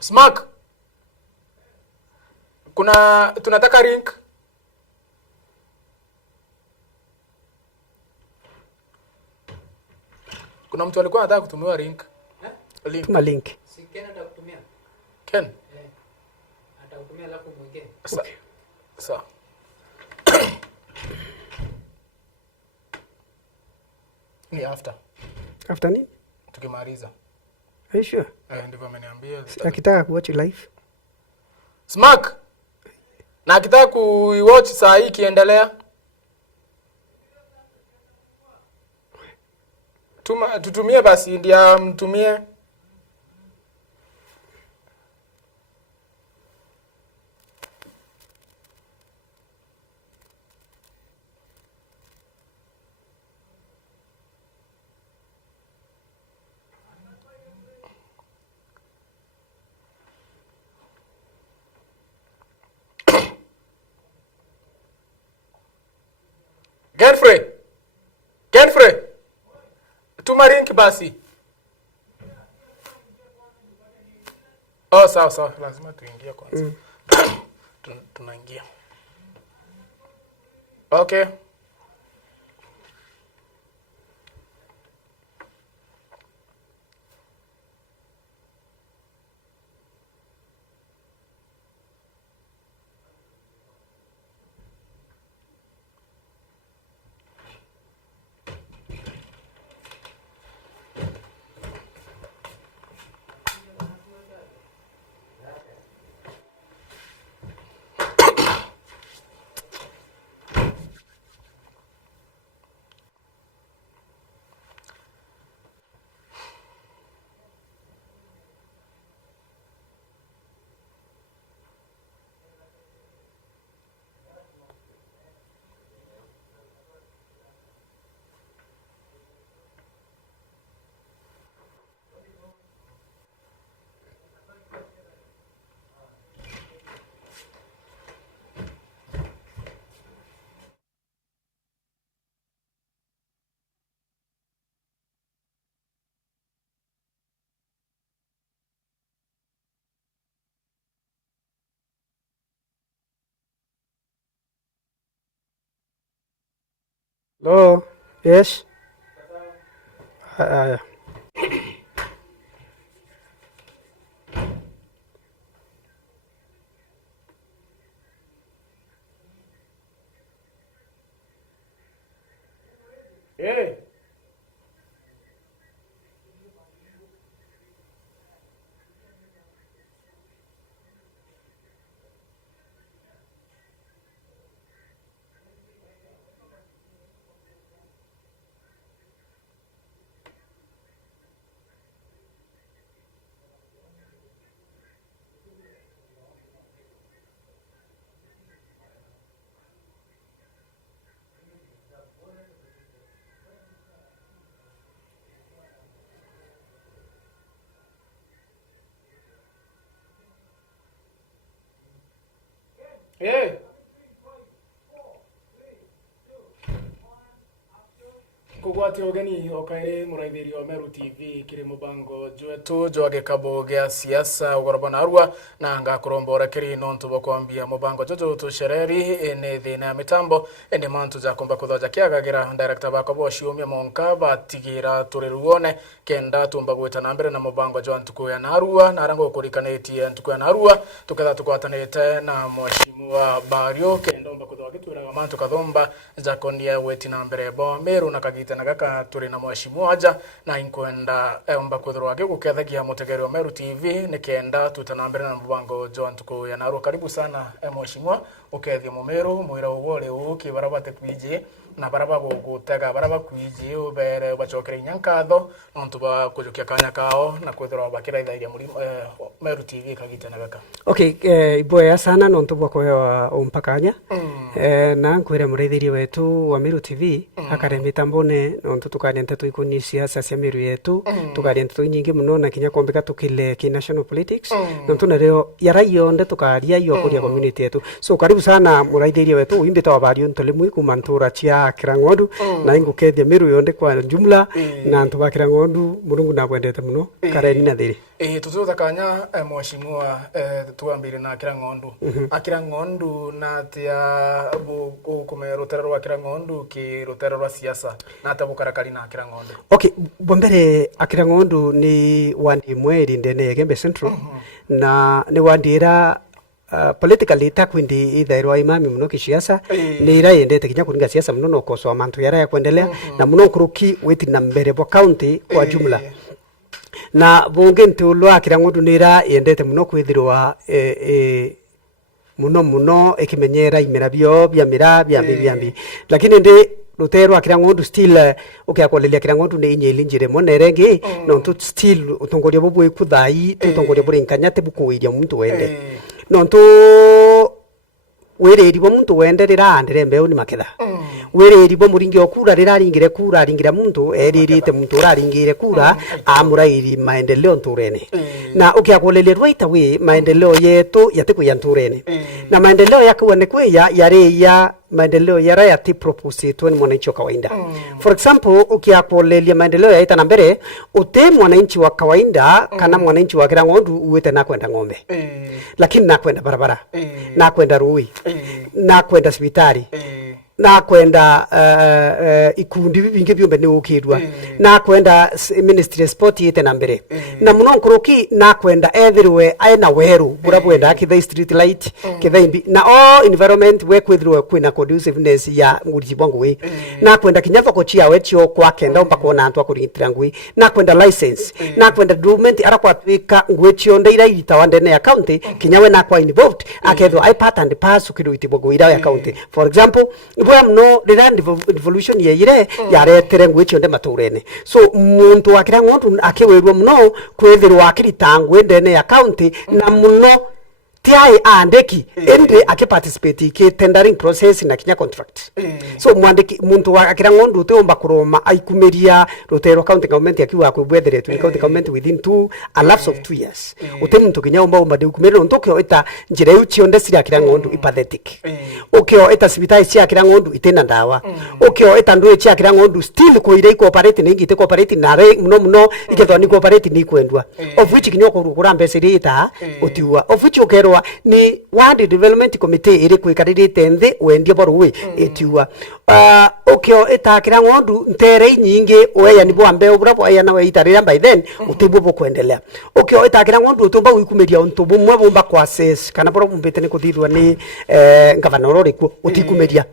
Smack. Tunataka link. Kuna mtu alikuwa anataka kutumiwa link. Link. Tuma link. Si Ken atakutumia. Ken. Atakutumia alafu mwingine. Sawa. Ni after. After nini? Tukimaliza. Are you sure? Ndivyo ameniambia. Akitaka kuwatch live. Smack. Na akitaka kuiwatch saa hii kiendelea. Tutumie basi ndio mtumie. Genfrey. Tuma link basi. Sawa. Lazima tuingie kwanza. Tunaingia. Okay. Hello. Yes. Yeah. Hey. Hey. Kugwati ogeni okaire muraithiri wa Meru TV kiri mubango jwetu joge kabo gya siasa ugorobana arwa na ngakurombora kiri nontu bokwambia mubango jojo tushereri ene thina mitambo ende mantu za komba kuthoja kiagagira director bako boshiumia monka batigira turiruone kenda tumba gwita na mbere na mubango jo antuko ya narua na rango kurikanetie antuko ya narua tukatha tukwatanete na mheshimiwa Bario kenda omba kuthoga twiraga mantu kathomba jakonia weti na mbere bo Meru na kagita na gaka turi na mheshimiwa aja na inkwenda omba kuthorwa gukethagia mutegeri wa Meru TV nikenda tutanambere na mubango jo antuko ya narua. Karibu sana mheshimiwa ukethia Mumeru mwira ugore uki barabate kwije na baraba gutega baraba kwije ubere bachokere nyankatho nontu ba kujukia kanya kao na kwithorwa bakira itharia muri Meru TV kagita na gaka. Okay, iboya sana nontu bokwa umpakanya na nkwire muraithiri wetu wa Meru TV akaremita mbone nontu tukaria nteto ikuni siasa cia Meru yetu tukaria nteto nyingi muno na kinya kombeka tukile ki national politics nontu na reo yara yonde tukaria yo kuria community yetu. So karibu karibu sana muraithĩria wetu uimbĩte wa bario ntolimwe kuma ntura cia Kirangondu na ingukethia miru yonde kwa jumla na antu ba Kirangondu Murungu na kwendete muno kareni na thiri tutuza kanya mwashimua tuambire na Kirangondu Kirangondu na tia kuma rutero rwa Kirangondu ki rutero rwa siasa na tabukarakari na Kirangondu. Okay, bombere Kirangondu ni wandi mweri ndene Gembe Central na ni wandira politically takwindi ithairwa imami muno kisiasa ni ira yendete kinya kuringa siasa muno no koso amantu yara ya kuendelea na muno kuruki weti na mbere bo county kwa jumla na bonge ntulwa Kirangondu ni ira yendete muno kwithirwa muno ekimenyera imera byo bya mirambi lakini ndi rutero Kirangondu still ukiakolelia Kirangondu ni inyelinjire monerengi no tu still utongoria bobu ikuthai tutongoria buri nkanyate bukuiria muntu wende no tu were ribo muntu wende rira mbeu ni maketha were ribo muringi okura ringira muntu eririte muntu raringire kura amurairi maendeleo nturene na ukiakolelia right away maendeleo yetu yatikuya nturene na maendeleo yakuone kweya yare ya maendeleo yara yati propose tu ni mwananchi wa kawaida for example ukiakolelia maendeleo yaita na mbere ute mwananchi wa kawaida kana mwananchi wa Kirangondu uwete na kwenda ng'ombe lakini na kwenda barabara na kwenda rui na kwenda hospitali na kwenda ikundi bingi byombe ni ukirwa na kwenda ministry sport yete na mbere na muno nkuruki na kwenda everywhere aina weru burabwenda kithe street light kithe imbi na all environment we kwithirwa kwina conduciveness ya nguriji bwangu we na kwenda kinyafa ko chia wetio kwa kenda mpaka ona antu akuritira ngui na kwenda license na kwenda document ara kwa twika ngwetio ndeira irita wandene ya county kinyawe na kwa involved aketho I part and pass ukiruiti bwangu ira ya county for example bwa mno rira devolution yeire yaretere ngwicho nde maturene so muntu wa Kirangondu akiwirwa mno kwethirwa akiritangwe ndene ya county na muno tiai andeki ende akiparticipate ki tendering process na kinya contract so mwandiki muntu wa Kirangondu teomba kuroma aikumeria rutero county government yakiwa kwebwethere tu county government within 2 a lapse of 2 years ute muntu kinya omba de kumerera ntokyo eta njire uchi onde sira Kirangondu ipathetic okyo eta sibitari cia Kirangondu itena ndawa okyo eta ndwe cia Kirangondu still koire cooperate ningi te cooperate na re muno ikethwa ni cooperate ni kwendwa of which kinyoko rukura mbesiri ita otiwa of which okerwa ni Ward Development Committee iri kwikaririte nthi wendie boruwe etiwa okyo eta Kirangondu ntere nyingi oya ni bwambe obrabo aya na itarira by then utibwo bokwendelea okyo eta Kirangondu utumba wikumeria untubu mwe bomba kwa ses kana boro bumbete ni kuthirwa ni ngavana roriko utikumeria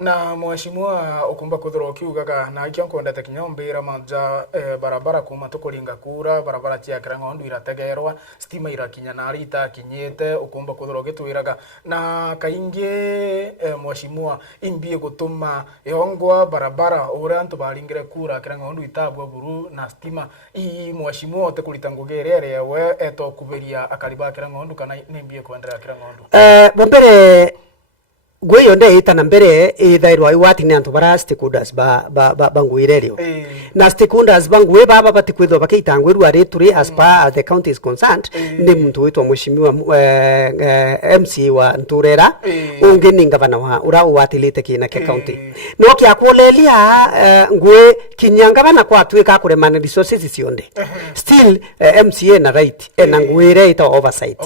na mwashimua ukumba kuthoro kiugaga na ikyo nkwenda kinyaumbira manja barabara kuma tukuringa kura barabara cia Kirangondu irategerwa stima irakinya na rita kinyete ukumba kuthoro gitwiraga na kaingi mwashimua imbie gutuma yongwa barabara ura antu baringire kura Kirangondu itabwa buru na stima i mwashimua te kulitangugere yewe eto kuberia akariba Kirangondu kana nimbie kuendelea Kirangondu bombere gweyo nde ita na mbere ithairwa iwati ni antu bara stakeholders banguirerio na stakeholders banguwe baba batikwithwa bakitangwiru ari turi as far as the county is concerned ni muntu witwa mushimiwa MCA wa Nturera unge ni ngavana wa ura watilite kina ke county no kya kulelia ngwe kinyangavana kwa twika kuremana resources cionde still MCA na right ena ngwire ita oversight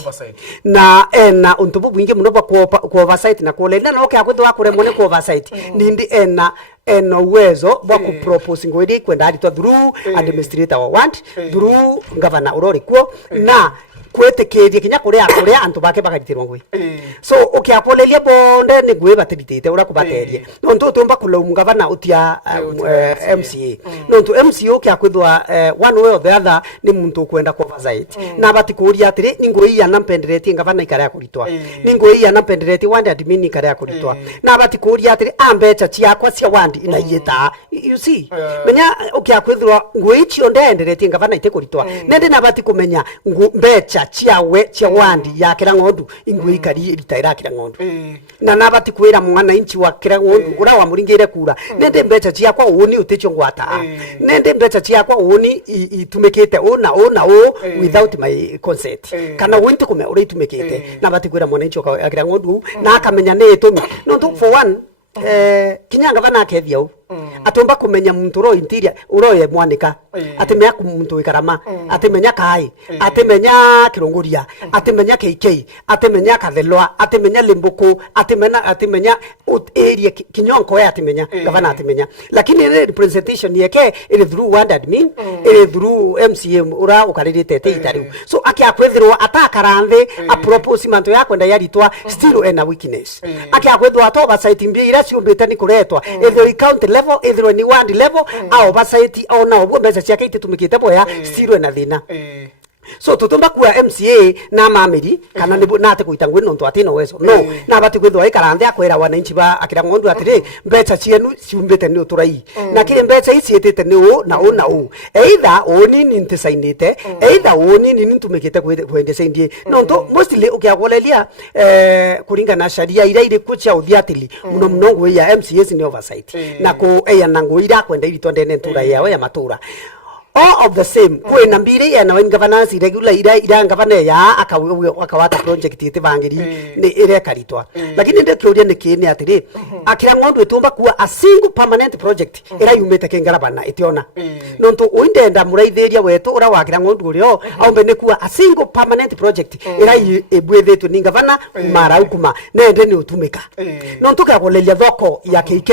na ena untubu bwinge muno kwa oversight na kulelia na okay akwithwa kuremone kwa oversight nindi ena uwezo wa kupropose ngwiri kwenda arito through administrator wa want through governor urorikwo na kwetekeria kinya kuria antu bake bakagitirwo ngwi so ukiapolelia bonde ni ngwi batiritite ura kubateria no ntu tumba kulaumu governor utia MCA no ntu MCA ukiakwithwa one way or the other ni muntu kwenda kwa oversight na batikuria atiri ni ngwi ya nampendereti governor ikara ya kuritwa ni ngwi ya nampendereti wandi admin ikara ya kuritwa na batikuria atiri ambecha ciakwa cia wandi inaiyeta you see menya ukiakwithwa ngwichi ondenderetie ngavana ite kuritwa nende nabati kumenya mbecha cia wandi ya kira ng'ondu ingwikari ritaira kira ng'ondu na nabati kwira mwana inchi wa kira ng'ondu ura wa muringire kura nende mbecha ciakwa uni uticho ngwata nende mbecha ciakwa uni itumikite ona without my consent kana winte kume uri itumikite nabati kwira mwana inchi wa kira ng'ondu na akamenya ne itumi no for one kinyanga vana kethia u atomba kumenya muntu ro interior uroye mwanika atemenya muntu wikarama atemenya kai atemenya kirongoria atemenya KK atemenya kathelwa atemenya limbuku atemenya area kinyonko ya atemenya gavana atemenya lakini ile representation yake ile through ward admin ile through MCM ura ukaririte itari so akiakwethirwa atakaranthe a propose manto ya kwenda yaritwa still ena weakness akiakwethirwa atoba site mbia ira ciumbite ni kuretwa either county level either ni ward level au basaiti ona obwo mbeca ciake ititumikite boya still na thina so tutumba kuwa MCA na mamiri kana nate kuita ngwino nto atino weso no na bati kwithwa ikaranthe akwera wananchi ba akira ng'ondu atiri mbeca cienu ciumbite ni uturai na kile mbeca ici itete ni u na either oni ni ntisainite either oni ni ntumikite kwende seindie no nto mostly ukiagolelia kuringa na sharia ira ire kucha uthiatili muno mnongo ya MCAs ni oversight na ko eya nango ira kwenda iritondene nturai yawe ya matura all of the same kwena mbire ya na when governance regular ira governor ya akawata project itibangiri ni ire karitwa lakini ndio kioria ni kine atiri akira ng'ondu itumba kuwa a single permanent project ira yumete kengarabana itiona nonto uindenda muraithiria wetu ura wakira ng'ondu rio aumbe ni kuwa a single permanent project ira ebwethetwe ni governor mara ukuma nende ni utumika nonto kagolelia thoko ya KK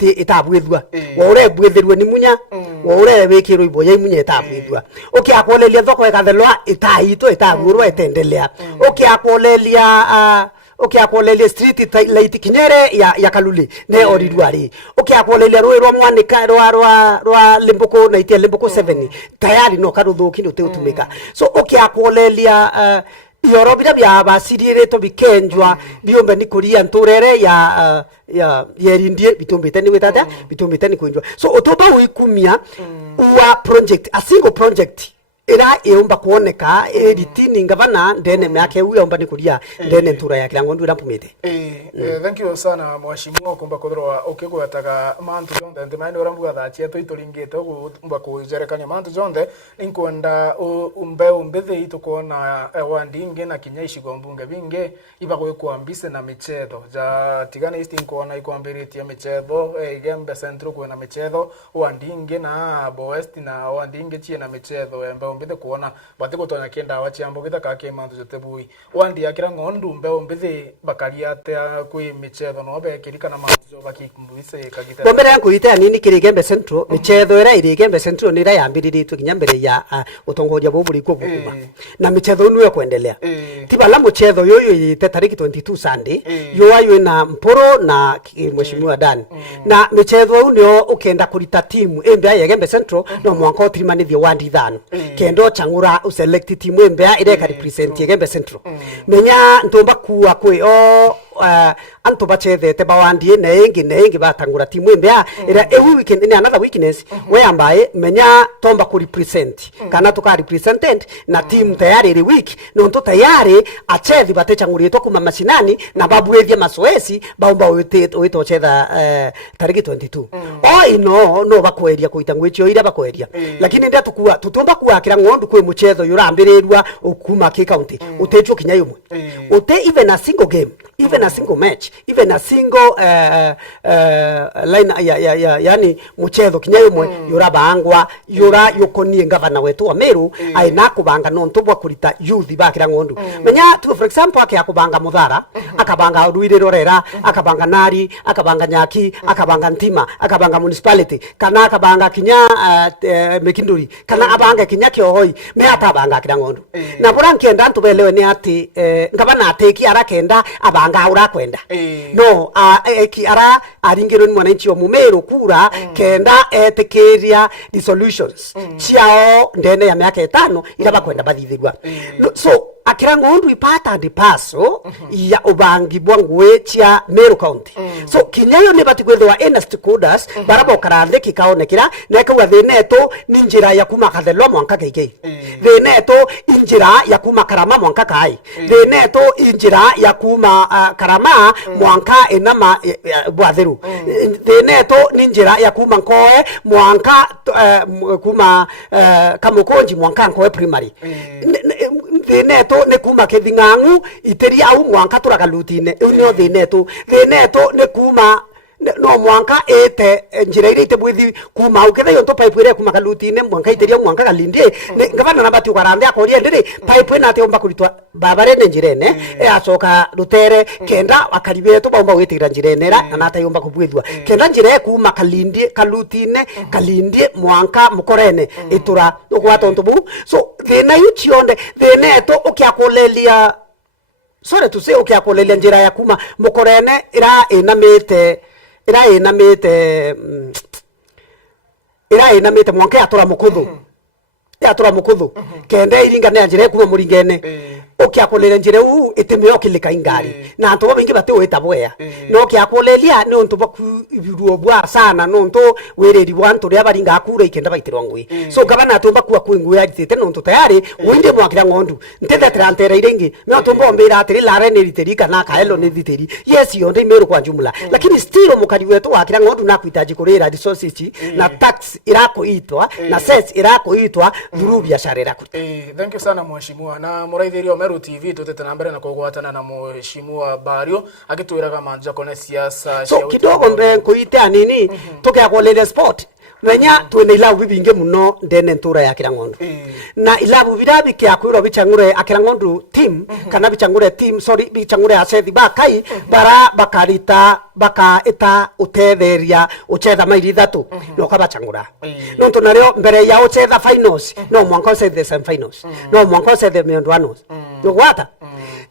itabwethwa wa ure bwetherwe ni munya wa ure wekiro iboya munye tabwithwa ukiakolelia thoko ikathelwa itahito itagurwa itendelea ukiakolelia street light kinyere ya kaluli ne oridwari ukiakolelia rwa mwanika rwa limbuko na itia limbuko 7 tayari no karuthuki no teutumika so ukiakolelia yorobira bya basirire to bikenjwa biombe ni kuria nturere ya yerindie bitumbite ni wetata bitumbite ni kuinjwa so otoba wikumia uwa project a single project ira eumba kuoneka editini ngavana ndene myake uya umba ni kuria ndene ntura ya kirangondu irampumite thank you sana mwashimwa kumba kodroa ukigwataga mantu jonde ndimani orambuga thachia toitolingite umba kujerekanya mantu jonde inkwenda umbethe itukona wandinge na kinyaishi gombunge binge iba kwambise na michetho ja tigana isti inkona ikwambiritie michetho igembe centro kwena michetho wandinge na boest na wandinge chie na michetho mbithe kuona bate gutonya kenda wachiambo bitha kake mantu jotebui wandi yakira ng'ondu mbithe bakaria te kwi michetho no bekirika na mantu jo bakimbise kagita bombere yangu ite nini kirigembe central michetho era irigembe central ni ra yambiriritwe kinyambere ya utongoria buburi ko bukuma na michetho niwe kuendelea tibala michetho yoyo ite tariki 22 Sunday yo ayo na mporo na mheshimiwa Dan na michetho unio ukenda kurita timu embe ya Gembe Central no mwanko trimanithio wandi thano kendo changura uselect timu embea ireka represent Gembe Central menya ntomba kuwa kwe anto bachethete bawandie na engi batangura timu embea ira ewi weekend ni another weakness we ambaye menya tomba ku represent kana tuka representant na team tayari ri week no nto tayari achethi batechangurito kuma mashinani na babwethia masoesi baumba wito chetha tariki 22 no bakweria kuitangwicho ira bakweria lakini ndia tukua tutomba kuakira ng'ondu kwe muchetho yurambirirwa okuma ki county utecho kinyayumwe ute even a single game even a single match even a single line yani muchetho kinyayumwe yurabangwa yura yokonie ngavana wetu wa Meru aina kubanga nonto bwa kurita youth bakira ng'ondu menya tu for example akabanga Muthara akabanga Ruire Rorera akabanga Nari akabanga Nyaki akabanga Ntima akabanga municipality kana akabanga kinya Mekinduri kana abanga kinya Kiohoi me atabanga kira ng'ondu na buranki enda ntubelewe ni ati ngabana ateki arakenda abanga ura kwenda no eki ara aringiro ni mwananchi wa Mumeru kura kenda etekeria resolutions chiao ndene ya miaka 5 ira bakwenda bathithirwa so akira ngondu ipata ndi paso ya ubangi bwangwe chia Meru County. So kinyayo ne batikwethwa stakeholders barabo karande kikaonekira na kwa thineto ni njira ya kuma kathelwa mwanka keike. Thineto injira ya kuma karama mwanka kai. Thineto injira ya kuma karama mwanka enama bwatheru. Thineto ni njira ya kuma nkoe mwanka kuma kamukonji mwanka nkoe primary. Thineto ne kuma kethingangu iteri au mwanka turakalutine unyo thineto ne kuma no mwanka ete njira ire ite bwithi kuma uketha yo to pipe ire kuma kalutine mwanka iteri mwanka kalindie ngavana na bati ukarande akoria ndiri pipe na ateomba kuritwa babare ne njirene acoka rutere kenda akaribe to baumba witira njirene ra na atayomba kubwithwa kenda njire kuma kalindie kalutine kalindie mwanka mukorene itura ugwata ntubu so thina yuchionde thineto ukiakolelia sorry to say ukiakolelia njira ya kuma mukorene ira inamite mwanka atura mukuthu kende iringa ne njira kuma muringene ukiakolelia njira u itemeo kilika ingari na antu bingi bate weta bwea no kiakolelia ni untu bakuruo bwa sana no nto wereri wantu ria baringa akura ikenda baitirwa ngui so gabana atumba kuwa kuingui agitete no ntu tayari winde mwakira ngondu ntete trantera irengi me atumba ombira atiri lare ne riterika na kaelo ne thiteri yes yonde imeru kwa jumla lakini still mukari wetu wakira ngondu na kuitaji kurira resources na tax irako itwa na cess irako itwa through biashara irako. Thank you sana mheshimiwa na Muraithirio Meru TV tutete na mbere na kugwatana na mheshimiwa Bario agitwiraga manja kone siasa so kidogo mbe kuite anini tukiakolele sport menya twene ilabu binge muno ndene ntura ya Kirangondu na ilabu birabi kya kwiro bichangure Akirangondu team kana bichangure team bichangure asethi bakai bara bakarita bakaita utetheria uchetha mairi thatu no kabachangura no ntonario mbere ya uchetha finals no mwanko se the semi finals no mwanko se the meondwanos no gwata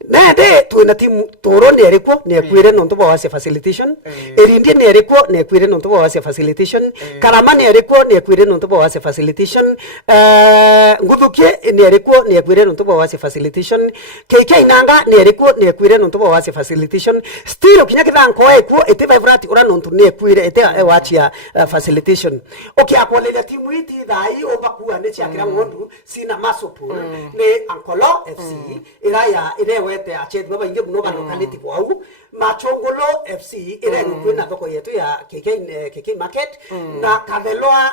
nende twina timu toro ne eriko ne kwire no ntobo wase facilitation erindie ne eriko ne kwire no ntobo wase facilitation karama ne eriko ne kwire no ntobo wase facilitation nguthukie ne eriko ne kwire no ntobo wase facilitation KK nanga ne eriko ne kwire no ntobo wase facilitation still kinya kithanko ekuo ete vibrate ura no ntu ne kwire ete wachia facilitation okay akolelia timu iti thai obakuwa ne chiakira ngondu sina masopo ne Ankolo FC iraya wete achethu baba inge muno bano kaniti kwau Machongolo FC ire ngwina thoko yetu ya KK market na Kathelwa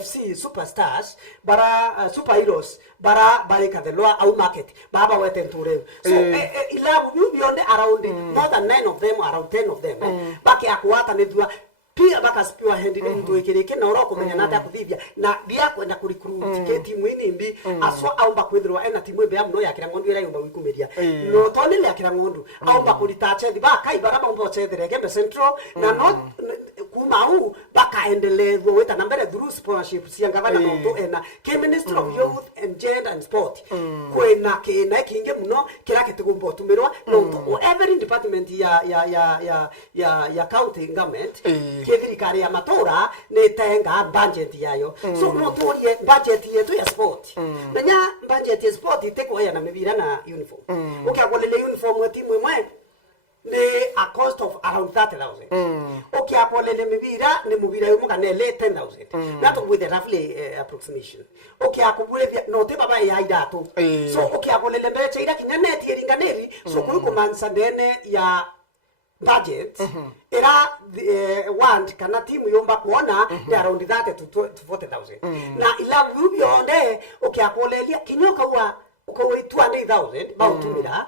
FC Superstars bara Superheroes bara Kathelwa au market baba wete nture so ilabu beyond around more than 9 of them around 10 of them baki akwata nethua pia baka spiwa hendi mtu ikirike na uroko menya nata kuthithia na bia kwenda kuricruit ke timu ini aswa aumba kwithirwa ena timu be amno ya Kirangondu ira yumba wikumeria no tonele ya Kirangondu aumba kuritache thiba kai barama umbo chethere gembe central na not kuma u baka endelezwo weta na mbere through sponsorship siangavana no ena ke Ministry of Youth and Gender and Sport kwena ke na kinge muno kirake tugumbo tumirwa no every department ya county government thirikari ya matora ne tenga budget yayo so no turie budget yetu ya sport nanya budget ya sport iteko ya na mibira na uniform ukiakolele uniform wa timu imwe ne a cost of around 30,000 ukiakolele mibira ne mubira yo mukanele 10,000 that with a roughly approximation ukiakubule no te baba ya idato so ukiakolele mbeche ira kinyane tieringaneri so kuko mansandene ya budget era want kana timu yomba kuona ni around 30 to 40,000 na ila beyond ukiakolelia kinyoka wa uko 200,000 bautumira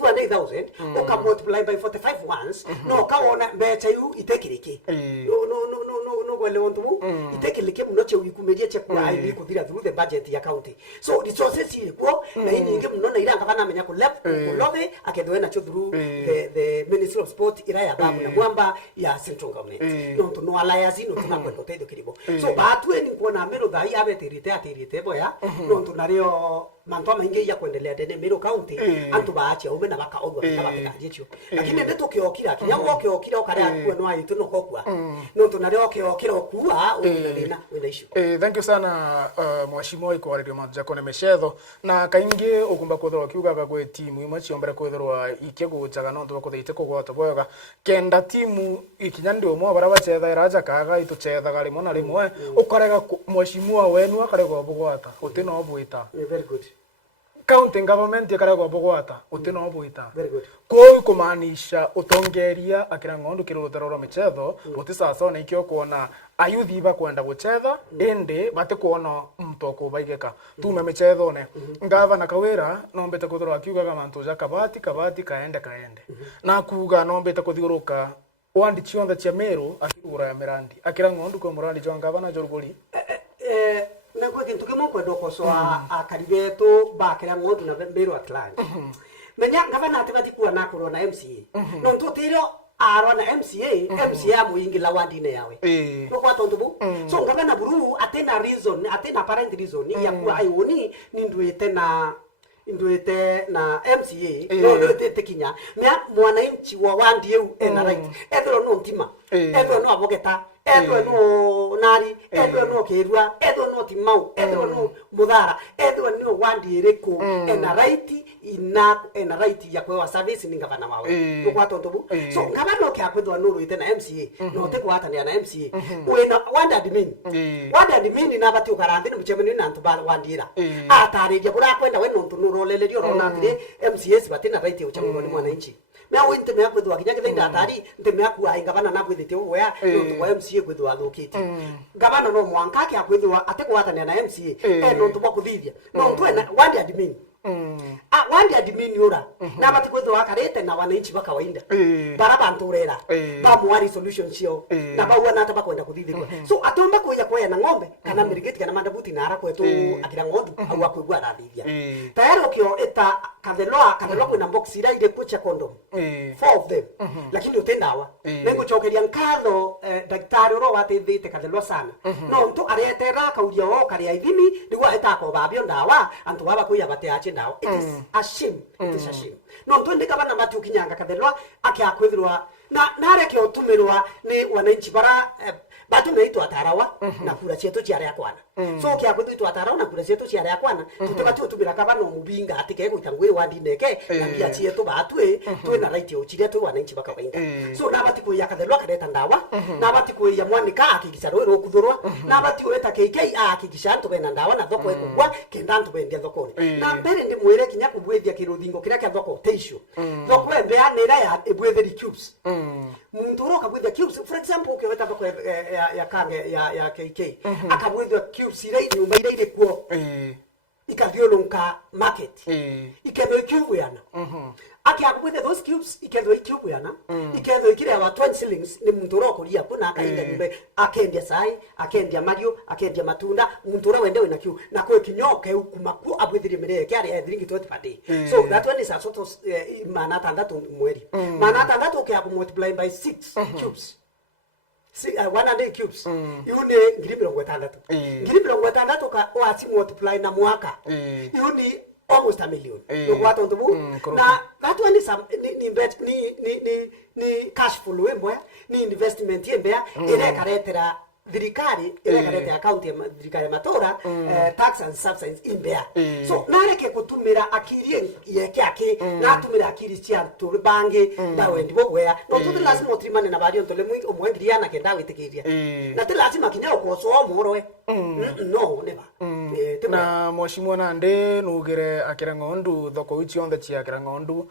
200,000 uka multiply by 45 once no kaona mbecha yu itekiriki no gwele ontu itekiriki muno che wikumeria che kwa ai kuthira through the budget ya county so resources iko na ingi muno na iranga bana menya ku love akedwe na cho through the Ministry of Sport ira ya babu na mwamba ya central government no no alliance no tuna kwenda tedo kiribo so batwe ni kuona mero dai abetirite boya no tunario manto maingi ya kuendelea tene Meru County antu baacha ume na bakaodwa kama bikajecho lakini ndeto kiokira kinya wokiokira ukare akuwa no ayitu no kokwa no tunare okiokira okuwa uina issue. Thank you sana mwashimo iko radio Majako Meshetho na kaingi ukumba kuthorwa kiugaga gwe timu imwe ciombere kuthorwa ikigujaga no ndo kuthite kugota boga kenda timu ikinyandi umwe bara bachetha raja kaga ituchethaga rimwe na rimwe ukarega mwashimo wenu akarega bugwata utino obwita. Very good. County government yakarega bugwata utino obwita. Very good. Ko kumaanisha utongeria akira ngondu kirutero Meshetho utisasa na ikyo kuona ayuthi bakwenda guchetha ende bate kuona mtoko baigeka tume Meshetho ne ngavana Kawira nombete kuthorwa kiugaga mantu ja kabati kaende na kuga nombete kuthiuruka wandi chionda cha Meru akigura ya Mirandi akira ngondu ko Murandi jo ngavana jorguli na kwa kintu kimo kwendo koso akaribeto bakira ngondu na Meru Atlantic menya ngavana atibati kuwa nakoro na MCA no ntotiro arwa na MCA muingila wandine yawe no kwa tontubu so ngavana buru atena reason atena parent reason ya kuwa ayoni ninduite na MCA no tekinya mya mwananchi wa wandi eu ena right ethro no ntima ethro no abogeta ethro no nari ethro no kirwa ethro no timau ethro no mudhara ethro no wandi ereko ena right ya kwa service ninga bana mawe no kwa tontobu so ngabano kya kwethwa no ruite na MCA no te kwata ni na MCA wena wanda admin na bati ukarandi ni mchemeni na ntubala wandira atariria bura kwenda we no nturolelerio rona atire MCA bati na right ya uchamuro ni mwananchi mea winte mea kwethwa kinya kithainda atari nte mea kuwa ngabana na kwithite uya no kwa MCA kwethwa thukite ngabana no mwanka kya kwethwa ate kwata ni na MCA no ntubwa kuthithia no ntwena wanda admin wandi admin yura na bati kwethwa akarete na wananchi baka wainda baraba nturera ba mwari solution cio na ba wana taba kwenda kuthithirwa so atomba kuya kwa na ngombe kana mirigeti kana mandabuti na ara kwetu akira ngondu au akwigwa rathithia tayari okio eta kathelwa kuna box ira ile kucha condom 4 of them lakini utendawa nengo chokeria nkatho daktari ro watithite kathelwa sana no ntu aretera kauria o karia ithimi ndigwa etako babio ndawa antu baba kuya bate ache ndawa it is a shame no ntu ndika bana matu kinyanga kathelwa akiakwithirwa na nare kyo tumirwa ni wananchi bara batu meitwa atarawa na kura chetu chiare yakwana so kya kwithitwa atarawa na kura chetu chiare yakwana tutibatu tumira kabano mubinga atike gwitangwe wandi neke na bia chetu batwe twena right yo chiria twe wananchi bakawainda so na bati kuya kathelwa kadeta ndawa na bati kuya mwanika akigisha ro kuthurwa na bati weta KK akigisha ntu bena ndawa na thoko ekugwa kenda ntu bendia thokoni na mbere ndi mwire kinya kubwethia kiruthingo kiria kya thoko teisho thoko embe anira ya ebwetheri cubes muntu roka bwethia cubes for example ukiweta thoko ya kange ya KK akabwethia cubes ire nyumba ire ile kuo ikathiolonka market iketho cube yana akiakwithe those cubes iketho cube yana iketho ikire wa 20 shillings ni muntu rokoria kuna akainda nyumba akendia sai akendia mario akendia matunda muntu ro wende na cube na kwe kinyoke ukumaku abwithirie mere kyari ethiringi 20 per day so that one is a sort of mana tandatu mweri mana tandatu ke multiply by 6 cubes 100 cubes yune ngiri 60 ka wati multiply na mwaka yuni almost a million no what on the na that one is ni cash flow emboya ni investment emboya ile karetera thirikari ile karete account ya thirikari matora tax and subsidies imbea so nareke kutumira akiri yeke ake na tumira akiri cia tubange ndawe ndibo wea no tu lazima utrimane na bari ontole mwingi omwengiriana kenda witikiria na tu lazima kinya ukoso omoroe no never na moshimo na nde nugire akira ngondu thoko ichi onde cia akira ngondu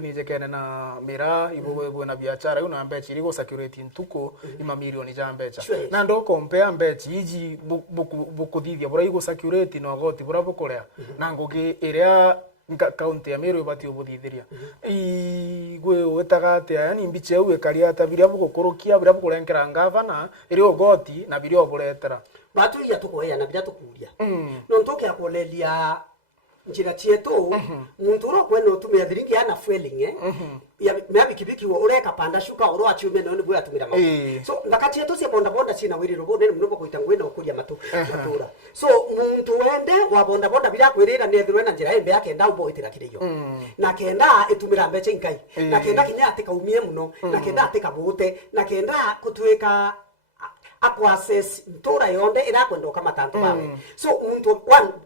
ni jekene na mira ibo na biashara una mbechi irigo security ntuko ima milioni ja mbecha na ndo compare mbechi iji bukuthithia bura igo security no goti bura bukorea na ngugi iria county ya Meru bati obuthithiria igwe wetagate yani mbiche uwe karia tabiria bukurukia bira bukurenkera ngavana iri ogoti na biri oburetera batu ya tukoya na bira tukuria no ntoke akolelia njira cietu muntu ro kweno tumia thiringi ana fueling ya me bikibiki wo ureka panda shuka uro achume no ni bwa tumira ma so ndaka cietu cia bonda cina wiriro bo ne mno kuita ngwena ukuria matura so muntu wende wa bonda bila kwirira ne thirwe na njira embe yake nda ubo itira kiriyo na kenda itumira mbeca inkai na kenda kinya atika umie muno na kenda atika bute na kenda kutweka access ntora yonde irakwenda kamatanto bawe so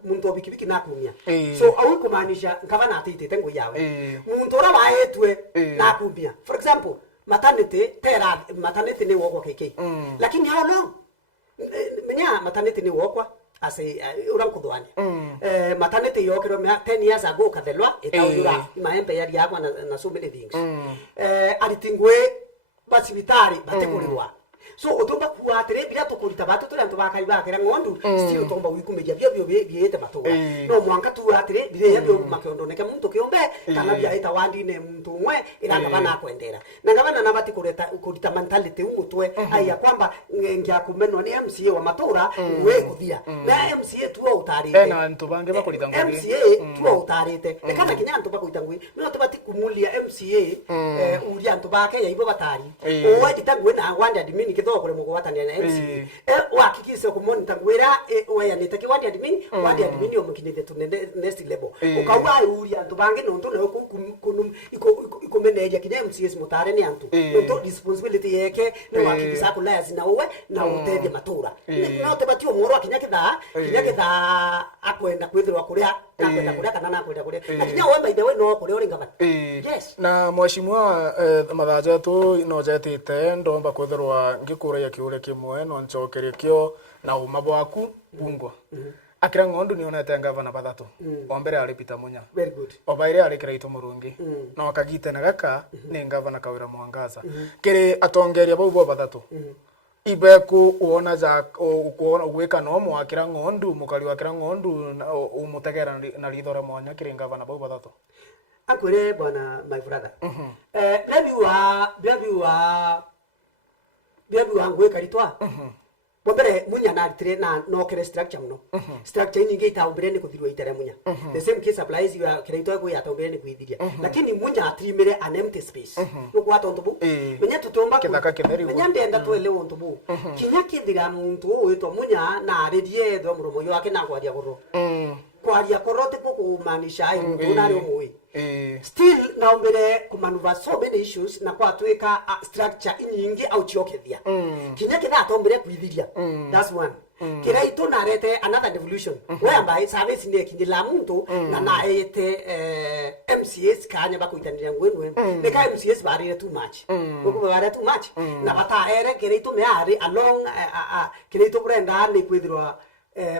muntu bikibiki nakumia so au kumaanisha nkaba na atite ngo yawe muntu ora waetwe nakumia for example maternity ni woko keke lakini how long menya maternity ni woko ase urankudwani maternity yokero 10 years ago kathelwa etaura maembe yari yakwa na so many things alitingwe basibitari batekulirwa so otomba kuatire bila tokurita batu tuli antu bakari bakera ngondu still otomba wikumeja byo biete batuwa no mwanka tu atire bile yabyo makiondo neke muntu kiombe kana bya ita wandi ne muntu mwe iranga bana kwendera nangabana nabati kurita mentality umutwe aya kwamba ngya kumenwa ni MCA wa matura we kuthia na MCA tu utarite na antu bange bakurita ngwi MCA tu utarite kana kinya antu bakurita ngwi no tubati kumulia MCA uri antu bake yaibo batari owa itangwe na wandi admin kitho kule mugwatania na MC wakikise kumonita ngwira oya nitaki wandi admin yo mukinite to next level ukawa uri antu bange no nto no kunum ikomeneja kinya MCS mutare ni antu nto responsibility yake ni wakikisa kula zina uwe na uteje matura no tebati omoro kinya kitha akwenda kwithirwa kuria akwenda kuria kana na akwenda kuria lakini wewe by the way no kuria uri ngaba yes na mwashimwa mathaja tu no jetite ndomba kwithirwa ngikuria kiure kimwe no nchokerie kio na uma bwaku bungwa akira ngondu ni onete ngavana bathatu ombere ari Peter Munya very good obaire ari Kiraito Murungi no akagite na gaka ni ngavana Kawira Mwangaza kiri atongeria bo bathatu ibeku uona za kuona gwika no mwakira ngondu mukari wakira ngondu umutegera na ridora mwanya kiri ngavana bo bathatu akwire bwana my brother biabi ngweka ritwa bombere Munya na tire na no kere structure muno structure nyingi itaombere ni kuthirwa itere Munya the same case applies you Kiraito go yataombere ni kuithiria lakini Munya atrimire an empty space no kwa tontobu menya tutomba kithaka kitheri menya ndenda twele wontobu kinya kithira muntu witwa Munya na aridie tho muromo yake na kwaria goro kwaria korote kukumanisha ai muntu nari omwe still naombere kumanuva so many issues na kwa tweka structure nyingi au chiokethia kinya kitha atombere kuithiria that's one Kiraito na rete another devolution whereby service ni kinila muntu na naete MCS kanya bakuitanira ngwenwe neka MCS barire too much kuko barire too much na bataere Kiraito me ari along Kiraito brenda ni kwithirwa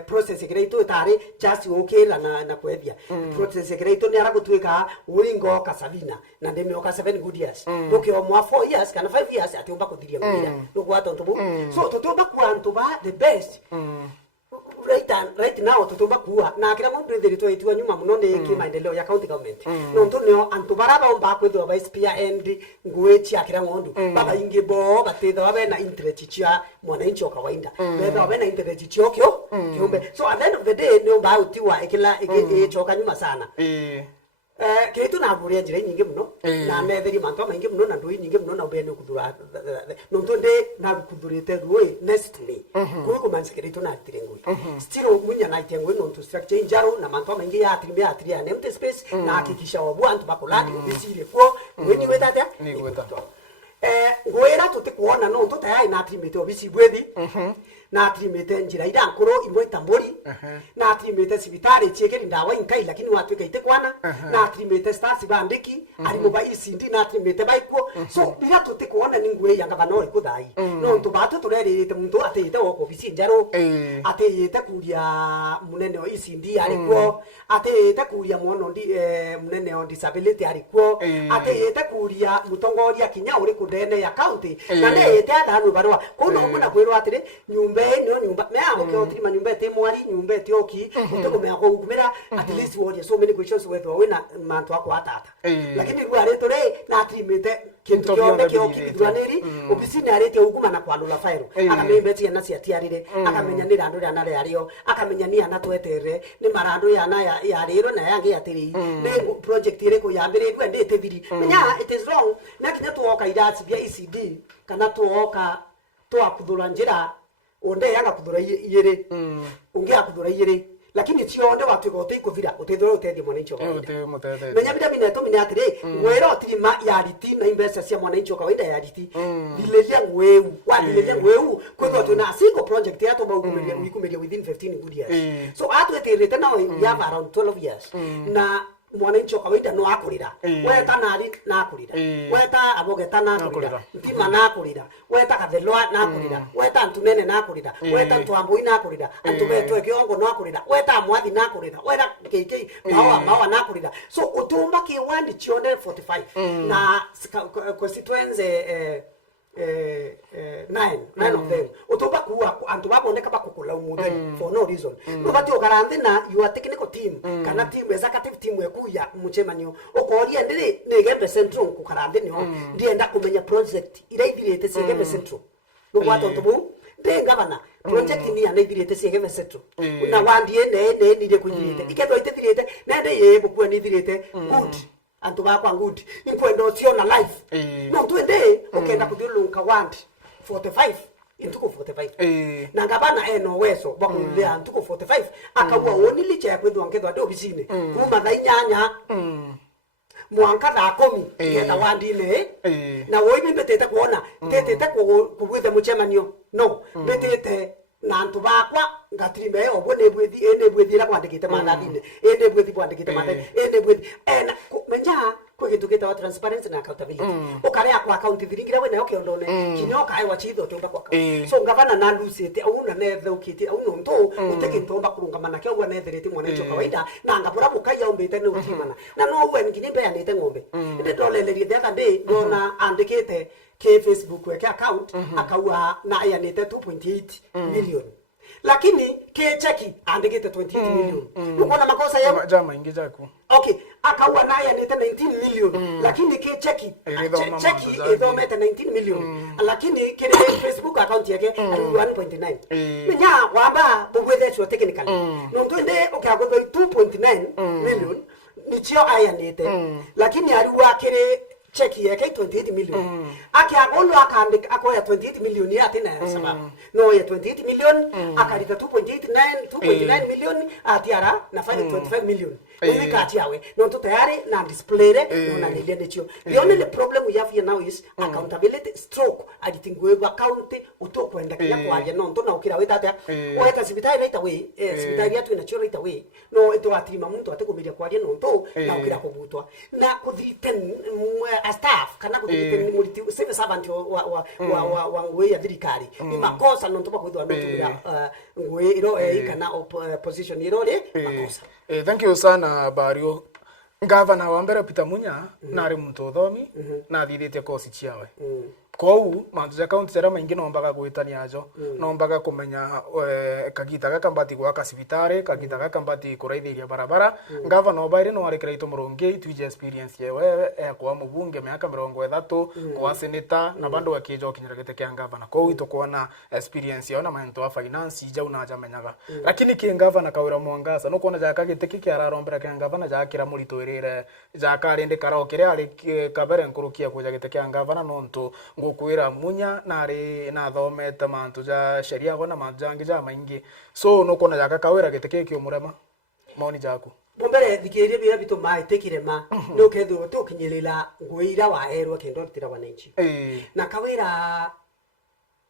process Kiraito tare just okay na kwethia process Kiraito ni aragutwika uringo kasavina na ndemi oka 7 good years doke o mwa 4 years kana 5 years atiomba kuthiria ngwira nokwa tontobu so totomba kuantu ba the best right now totomba kuwa na kira ngo brother to etiwa nyuma muno ne ki maendeleo ya county government no ntonyo antu baraba omba kwetho ba SPA and ngwechi akira ngondu baba ingebo bathetha babe na interest chia mwananchi wa kawaida betha babe na interest chio kiombe so at the end of the day no ba utiwa ekila echoka nyuma sana Kiraito na buria njira nyingi muno na metheri manto maingi muno na ndui nyingi muno na ubene kuthura no ntonde na kuthurite ruwe next me kuko manzi Kiraito na tirengui still Munya na itengwe no to structure njaro na manto maingi ya atria na empty space na hakikisha wabu antu bakolani bisire ko weni wetata ni weta ngoera tutikuona no tutayai na atrimite obisi bwethi na atrimite njira ira nkoro imwe itambori na atrimite sibitari chekeri ndawa inkai lakini watu kaite kwana na atrimite stars bandiki ari mobile sindi na atrimite baiko so bila tutikuona ni ngwe yanga banori kuthai no ntubatu turerite muntu ateyite woko bisi njaro ateyite kuria munene o isindi ariko ateyite kuria muno ndi munene on disability ariko ateyite kuria mutongoria kinya uri udene ya county na ne ete anu barwa kuno muna kwirwa atire nyumba eno nyumba mea okoti ma nyumba ete mwari nyumba ete oki utego mea ko kumera at least what so many questions with wena mantu ako atata lakini rware tore na trimete kintu kionde kioki kidwaneri obisini arete uguma na kwandula fairo akamembeti na ciatiarire akamenya ni randu ya nare ario akamenya ni ana twetere ni marandu ya na ya rero na yangi atiri ni project ire ko yambire gwe ndete thiri menya it is wrong na kinya tuoka irati bia ECD kana tuoka akudura njira onde yanga kudura yere unge akudura yere lakini tionde watu gote ikuvira utethoro utethi mwananchi wa kawaida menya bila mina to mina atire ngwero tirima ya riti na investors cia mwananchi wa kawaida ya riti dilelia ngweu wa dilelia ngweu kwa tuna single project ya to baukumeria within 15 good years so atu etirite na we have around 12 years na mwananchi wa kawaida no akurira weta nari na akurira weta abogeta na akurira ntima na akurira weta kathelwa na akurira weta antunene na akurira weta ntwambui na akurira antumetwe kiongo na akurira weta mwathi na akurira weta KK mawa na akurira so utumba ki wandi chionde 45 na constituency nine of them utoba kuwa antu baboneka bakukula umudeni for no reason no bati okarande na your technical team kana team executive team ekuya muchemanyo okoria ndire negembe central kukarande nyo ndienda kumenya project ira ithirite segembe central no gwato ntubu de governor project ni ana ithirite segembe central na wandie ne nire kuithirite iketho ithirite nende yebo kuwa ni ithirite good antu bakwa good inkwendo tiona life no twende okenda kudilunka wand 45 intuko 45 na ngabana eno weso bakulia antuko 45 akawa woni liche ya kwendo ankedwa ndo bizine kuma dhainyanya mwanka da komi kenda wandine na woibi metete kuona tetete kubwithe muchemanio no metete na antu bakwa ngatrime obone bwethi ra kwandikite mandathine bwethi kwandikite mandathine bwethi na menya kwigituke wa transparency na accountability ukarea kwa account thiringira we na okondone kinyoka ai wachitho tumba kwa so ngavana na lusete auna nethe ukiti auna nto uteke ntomba kurungamana kyo wa netherete mwananchi kawaida na ngapura mukaya umbete ne utimana na no we ngini ya nete ngombe inde dolelerie the other day gona andikite ke Facebook weke account akawa na ya nete 2.8 million lakini ke cheki andikite 28 million uko na makosa ya jama ingiza ku okay akawa naye aneta 19 million lakini ke cheki edo meta 19 million lakini kile Facebook account yake 1.9 nya wamba bugwethe sio technically no twende okay agodo 2.9 million nichio ayanete lakini aliwa kile cheki yake 28 million akiagolo akaandika akoya 28 million ya tena sababu no ya 28 million akalita 2.9 million atiara na fanya 25 million ni kati yawe no to tayari na display no na lele necho the only problem we have here now is accountability stroke aditingwe account utokwenda kila kwaje no to na ukira wetata weta sibitari right away sibitari yatu inacho right away no eto atima muntu atekumiria kwaje no to na ukira kubutwa na kuthiten a staff kana kuthiten multi civil servant wa ngwe ya thirikari ni makosa no to bakwithwa no tumira ngwe iro kana position iro le makosa. Thank you sana Bario. Gavana wa mbere Peter Munya nari muntu thomi na thirite kosi ciawe. Kou mantu ya county sera maingi no mbaga gwitania ajo no mbaga kumenya kagita gakambati gwa kasibitare kagita gakambati kuraithiria barabara gavana obaire no arekera ito muronge twije experience yewe kwa mubunge miaka 30 kwa senator na bando wakijo kinyira gete kya gavana kou ito kuona experience yona manto wa finance ija unaja menyaga lakini ki gavana kawira mwangasa no kuona jaka gete kiki ararombera kya gavana jakira murito irire jaka rende karaokire ari kabere nkurukia kuja gete kya gavana nonto gukwira Munya nari na thomete mantu ja sheria gona manjangi ja maingi so no kona jaka kawira giteke kyo murema maoni jaku bombere dikire bira bito mai tekirema no kedo to kinyelila ngwira wa erwa kendo tira wananchi na kawira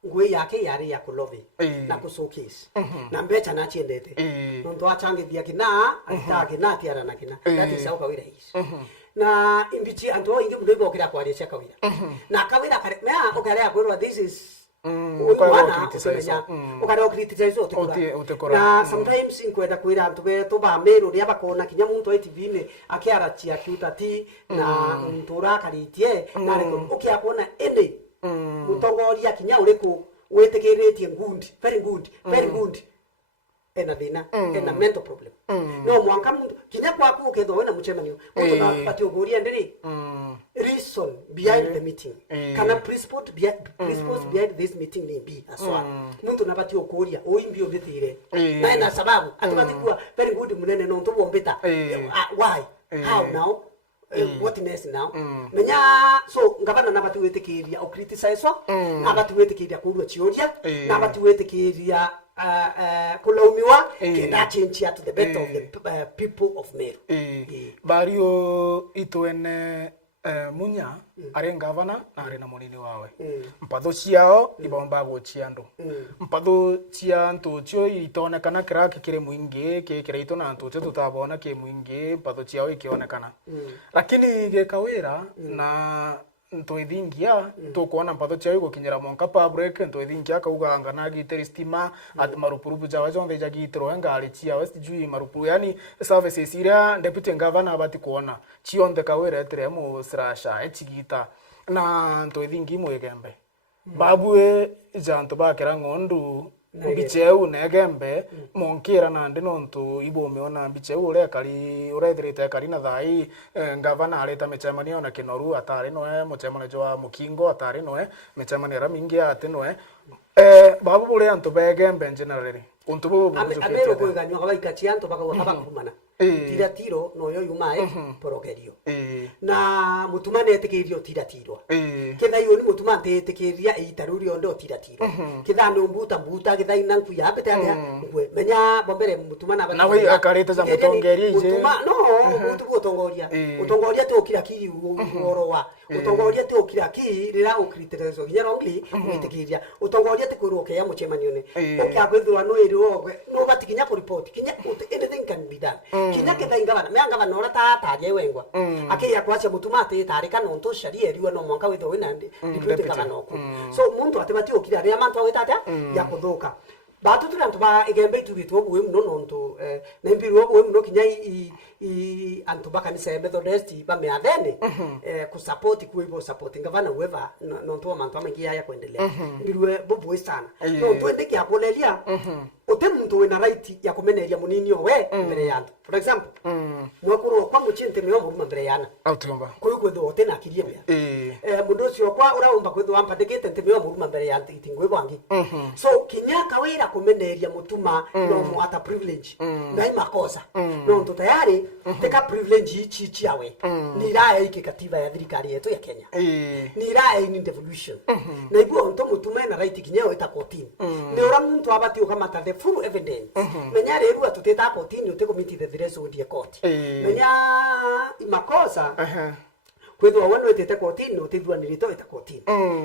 ngwe yake yari ya kulovi na kusokis na mbecha na chiendete no ndo achange dia kina atake na tiara na kina that is how kawira is na imbichi anto ingi mdoibo kira kwa aria kawira na kawira kare mea okare akwirwa this is ukaya criticize ukara criticize utekora na sometimes inkwenda kwira antu beto ba meru ria bakona kinya muntu wa TV ne akiarachi akiuta ti na ntura karitie na reko ukiakona ene mutongoria kinya uriku wetekeritie ngundi very good ena thina ena mental problem no mwanka muntu kinya kwaku uketho wena muchemanio muntu na pati uguria ndiri reason behind the meeting kana principle behind this meeting ni be aswa muntu na pati uguria oimbi obitire na ina sababu atumatikua very good munene no ntu bombeta why how now what next now menya so ngabana na batu wetekiria o criticize so na batu wetekiria kurua chioria na batu wetekiria kulaumiwa kenda change to the better of the people of Meru bario itwene munya ari ngavana na ari na munini wawe mpatho ciao ibomba guchia andu mpatho cia antu cio itonekana kiraki kire muingi kire ito na antu cio tutabona ke muingi mpatho ciao ikionekana lakini gekawira na ntoithingia tukuona mpatho ciao gukinyira monka public ntoithingia kauga ngana giteri stima at marupurupu jawa jonde jagitro ngari cia west jui marupuru yani services iria deputy governor abati kuona cionde kawira etremo srasha echigita na ntoithingi mwegembe babue janto bakera ngondu bicheu negembe monkira na ndi nontu ibomeona bicheu ure kali urethirite kali na thai ngavana areta mechamanio na kinoru atari noe muchemane jwa mukingo atari noe mechamane ramingi ate noe babu ure antu begembe generally untu bo amero kuiganyo kabaika chianto baka kumana tira tiro no yo yumae porogerio na mutumane etekirio tira tiro ketha yoni mutumane etekiria itaruri ondo tira tiro ketha no mbuta ketha inanku ya bete ate ngwe menya bombere mutumana abati nawe akareta za mutongeria ije no mutu utongoria te okira kiri ugorowa utongoria te okira kiri rira ukriterezo ginyarongli etekiria utongoria te kuruke ya muchemanio ne okiakwethwa no iro no batikinya ko report kinya anything can be done kinya ketha ingabana meanga banora ta je wengwa akiya kwacha mutumate tarika no nto sharia riwa no mwanka wetho wina deputy kabanoku so muntu atebati okira ria mantu awetata ya kuthuka batu turantu ba igembe tugitwo bwe muno nonto na mbirwo bwe muno kinya i antu bakanisa Methodist ba meathene ku support kuibo support ngavana weva nonto mantu amengia ya kuendelea mbirwe bobwe sana no twende kia kulelia ote muntu wina right ya kumeneria munini owe mbere yantu for example mwakuru kwa muchinte myo muruma mbere yana autumba kuyo kwetho ote na kirie bia mundu cio kwa uraumba kwetho ampadekete ntemyo muruma mbere yantu itingwe bwangi so kinyaka wira kumeneria mutuma no muata privilege na makosa no ndo tayari teka privilege ichi chiawe ni raya iki katiba ya thirikari yetu ya Kenya ni raya in devolution na ibu onto mutuma na right kinyao eta kotini ni ora muntu abati ukamata the full evidence menya reru atuteta kotini uteko miti the threshold ya court menya imakosa kwetho wano etete kotini utithwa nirito eta kotini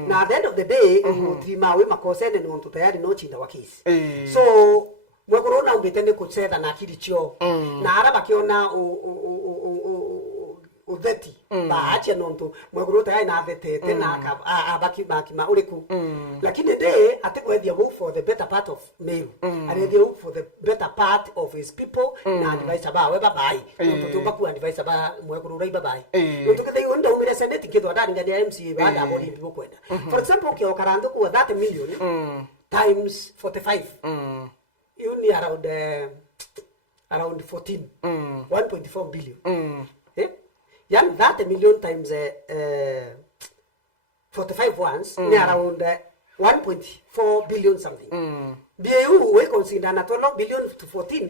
na at the end of the day mutima we makosa ene no tayari no chinda wa case so mwekorona umbetende kusetha na akiri cio na araba kiona utheti baache nonto mwegurota ai na vetete na abaki ma uriku lakini de atekwethia work for the better part of Meru and they work for the better part of his people na advice ba we babai nonto tubaku advice ba mwegurura babai nonto kete yonda umire senate kitwa ndani ngani MCA baada abodi ndipo kwenda for example ukiokara ku 30 million times 45 you need around 14 1.4 billion yani 30 million times 45 ones ni around 1.4 billion something BAU we consider na 12 billion to 14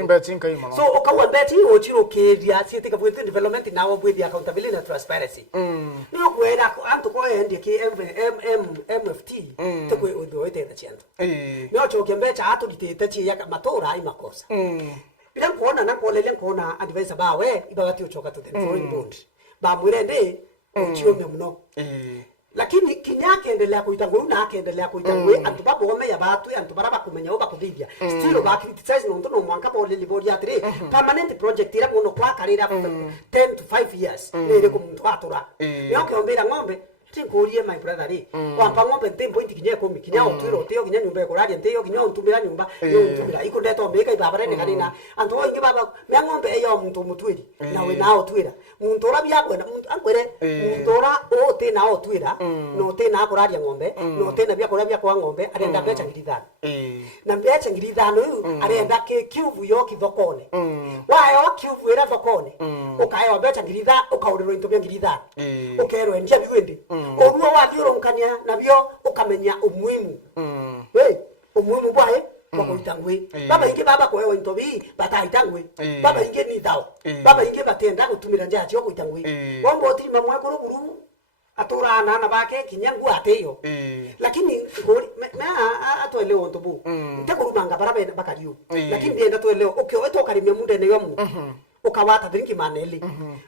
imbetinga ima so okawa beti ochiro keria siete ka with development now with the accountability and transparency no kwera antu ko ende ki MFT te ko odo ite na chento no cho kembe cha atu ditete chi ya matora ai makosa bila kuona na kolele kuona advice ba we ibagati uchoka to the foreign bond ba mwirende uchiome mno lakini kinyake endelea kuitangwa na akaendelea kuitangwa antu babo gome ya batu antu baraba kumenya oba kuthithia still ba criticize no ntono mwanka bo lili bodi atri permanent project ira muno kwa karira 10 to 5 years nere ku muntu atura yo keombera ngombe tinkurie my brother ri wampa ng'ombe nte point kinya 10 kinya otwiro teo kinya nyumba ekuraria nteyo kinya ontumira nyumba yo ontumira ikundeto meka ibabare ne kanina anto ingi baba me ng'ombe eyo muntu mutwiri nawe nao twira muntu ora byakwenda muntu ankwere muntu ora ote nao twira no te na kuraria ng'ombe no te na byakuria kwa ng'ombe arenda becha ngirithano na becha ngirithano yu arenda ke kiuvu yo kithokone wayo kiuvu era thokone ukayo becha ngiritha ukauriro into bya ngirithano ukero endia biwende oruo wathiurunkania nabyo ukamenya umuhimu umuhimu bwae bakoitangwe baba inge baba kwa into bi bataitangwe baba inge ni thao baba inge batenda gutumira njachi yo kuitangwe wombo otiri mamwe kuru buru atura na bake kinyangu ateyo lakini ngori me atwele onto bu ntekurumanga barabe bakariyo lakini ndienda twele okay wetokarimya munde ne yomu ukawata drinki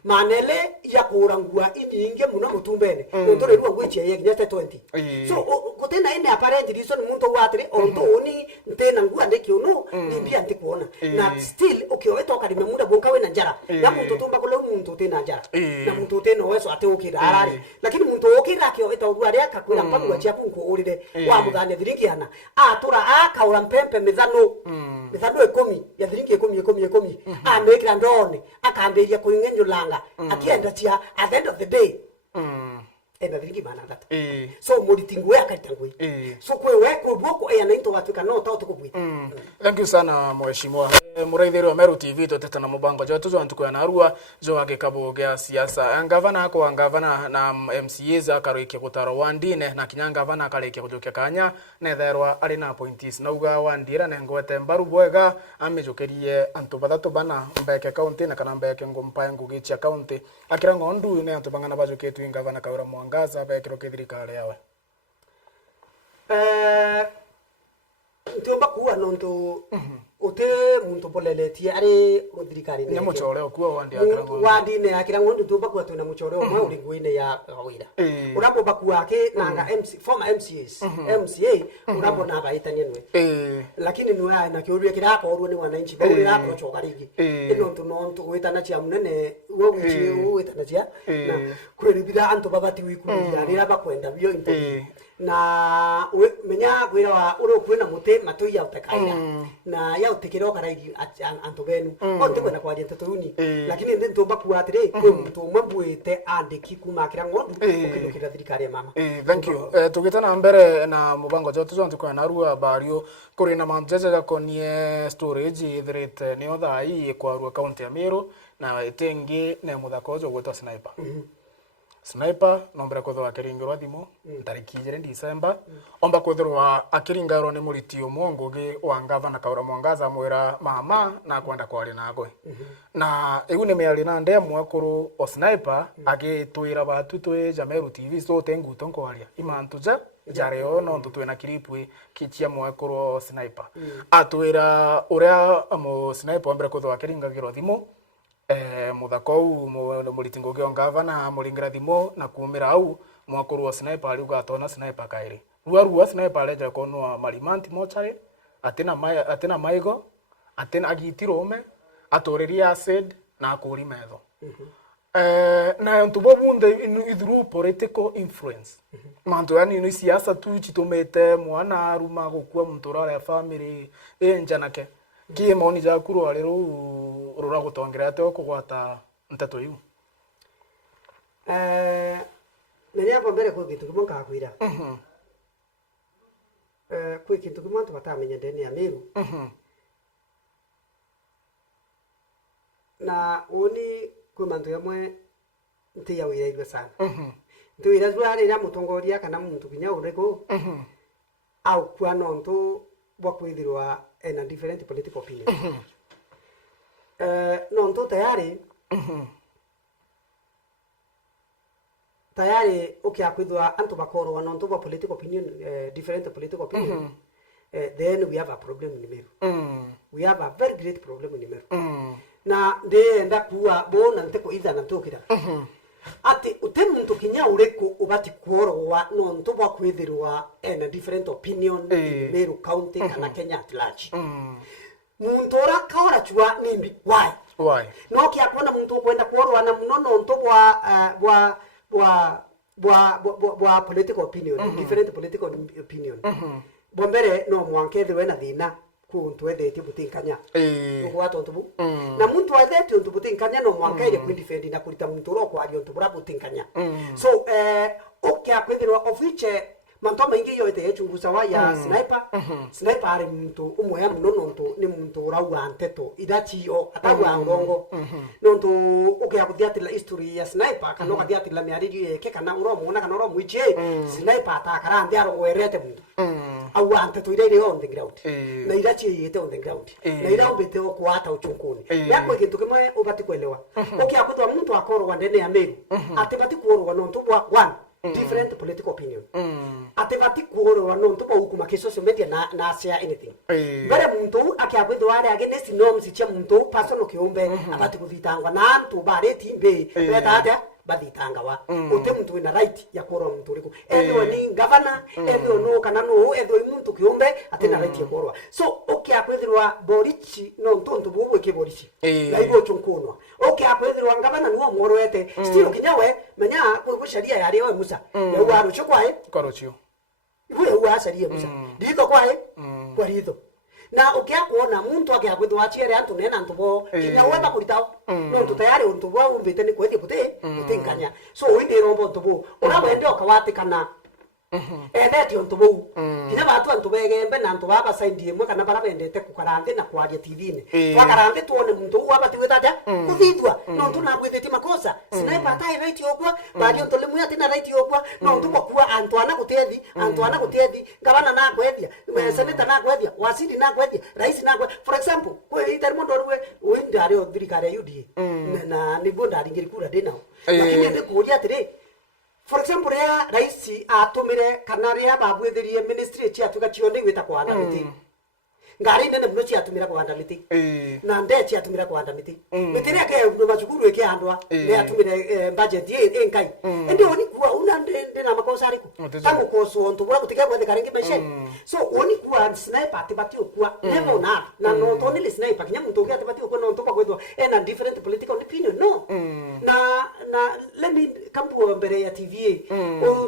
manele ya kurangua inyinge muno mutumbene ndore ruwa gwiche ye kinyate 20 so kutena ine apparent reason muntu watire onto oni ntena ngua ndeki ono nimbia ntikuona na still ukioetoka limemunda bonkawe na njara ya muntu tumba kule muntu tena njara na muntu tena weso ate ukira arari lakini muntu ukira akioeta urwa ria kakwira mpamwa chia kunko urire wa muthane drinki ana atura akaura mpempe mithano 10 ya drinki 10 amekira ndone akamberia kuingenyo langa akienda tia at the end of the day ena drinki bana that so muritingwe akatangwe so kwewe kuboko ya nainto watuka no tauto kubwi thank you sana mheshimiwa muraithiri wa Meru TV toteta na mubango jo tuzo antuko na arua jo agekabo gya siasa ngavana ako ngavana na MCAs akarike gutaro wandine na kinya ngavana akarike gujokia kanya netherwa ari na appointees na uga wandira na ngwete mbaru bwega amejokerie antu bathatu bana mbeke county na kana mbeke ngompa ngugichi county akira ngondu ne antu bangana bajoketu ngavana kaura mwangaza bekiro kithirikari yawe ntiomba kuwa nonto ote muntu boleletie ari muthirikari ne muchore okuwa wandi akira ngondu wandi ne akira ngondu ntiomba kuwa tuna muchore omwe uri ngwine ya wira urapo baku wake nanga former MCAs MCA urapo na baitanie nwe lakini nwe na kiuria kirako orwo ni wananchi ba uri rako choka rigi ino ntu gwitana chia munene wo wichi gwitana chia na kwiribira antu babati wikuria rira bakwenda byo into na menya gwira wa urokwena mute matoi ya utakaira na ya utekero karaigi antu benu onte kwena kwa diente tuni lakini ndi ntomba kuatire ko mtu mabwete andiki kumakira ngondu ukindukira thirikari mama thank you tugitana mbere na mubango jotu zontu kwa narua bario kuri na manjeje gakonie storage thirite ni othai kwa rua county ya Meru na itengi na muthako jo gwetwa sniper Sniper nombera kotho akiringirwa thimo tariki 2 December omba kothirwa akiringarwa ni muritio mongogi wa ngavana kaura mwangaza mwira mama na kwenda kwari nagwe na igu ni meali na ndemwe kuru o Sniper agitwira batu twe Meru TV so tengu tonkwaria imantuja jare ono ntutwe na kiripwe kichia mwekuru o Sniper atwira uria mo Sniper ombera kotho akiringirwa thimo muthako muritingo gyo ngavana muringira thimo na kumira au mwakuru wa Sniper ari ugatona Sniper kairi ruwa Sniper leja konwa malimanti mochare atena maigo atena agitirome atoreria acid na akuri metho na ntubo bunde through political influence mantu yani ni siasa tu chitumete mwana aruma gukua mturara ya family njanake kie maoni jakuru ari rura gutongera ate okugwata nteto yu nene abo mbere ko gitu kumonka akwira kwe kintu kumonto batamenya ndene ya Meru na oni kwe mantu yamwe ntiya wira igwe sana ntuira zwari ya mutongoria kana muntu kinya ureko au kwa nonto bwakwithirwa in a different political opinion nonto tayari ukiakwithwa antu bakoro nonto bwa political opinion different political opinion then we have a problem in Meru we have a very great problem in Meru na ndenda kuwa bona nteko itha na ntokira ati utemuntu kinya ureko ubati kuorwa nonto bwa kwithirwa in a different opinion in Meru county kana Kenya at large muntu ora kaora chwa nimbi why no kia kona muntu kwenda kuorwa na munono nto bwa bwa political opinion different political opinion bombere no mwankethirwe na thina kuntu ethete butinkanya ugo atontu na muntu ethete untu butinkanya no mwankaire kwindifendi na kulita muntu ro kwa alio ntubura butinkanya so okya kwethirwa of which manto maingi yote yechunguza wa ya sniper ari muntu umwe ya muno nonto ni muntu urawa nteto idati yo atawa urongo nonto okya kuthiatira history ya sniper kana kathiatira miariri yeke kana uromuna kana uromwiche sniper atakara ndiaro werete muntu au anteto ire on the ground na idati yete on the ground na ira ubete okwata uchunkuni yakwe kintu kimwe ubati kwelewa okya kuthwa muntu akorwa ndene ya meru atebati kuorwa nonto bwa one different political opinion atebati kuorwa nonto bwa ukuma social media na share anything bare muntu akiabwithwa ari against norms cia muntu personal kiumbe abati kuthitangwa na antu bare timbe betate bathitanga wa uti muntu ina right ya kuorwa muntu riku ethio ni governor ethio no kana no ethio muntu kiumbe atina right ya kuorwa so akiabwithwa borichi no ntonto bwo kiborichi na ibo chunkunwa akiabwithwa governor no morwete still kinyawe menya kwa sharia ya leo Musa ya waru chokwae korochio iwe wa sharia Musa dito kwae kwa dito na kuona muntu akiabwithwa achiere antu nena ntubo kinyawe bakulitao no tutayari ntubo umbite ni kwethie butinkanya so indi rombo ntubo urabende okawatikana etheti ntubo kinya batu antu begembe na antu baba saindi mwe kana bara bendete kukarande na kwaria TV-ni twakarande tuone muntu wabati wetaja kuthithwa no ntu na gwithiti makosa sniper tai right yogwa bari onto limu atina right yogwa no ntu kwa antu ana kutethi gavana na gwethia senator na gwethia wasiri na gwethia rais na gwethia for example kwa iter mondo rwe windari o thirikari ya UDA na ni bondari ngirikura dena lakini ndi kuria atiri for example ya rais atumire kana ria babwithirie ministry cia tuga cionde gwita kwa andamiti ngari nene muno cia atumira kwa andamiti na nde cia atumira kwa andamiti mitire ke no macukuru eke andwa ne atumire budget ye enkai ende oni kuwa una nde na makosa ariku tangu koso onto bura kutika kwa karingi meshe so oni kuwa sniper atibati okwa never na no to ni sniper kinya muntu ngi atibati okwa no to kwa kwethwa ena different political opinion no na let me kampu mbere ya TV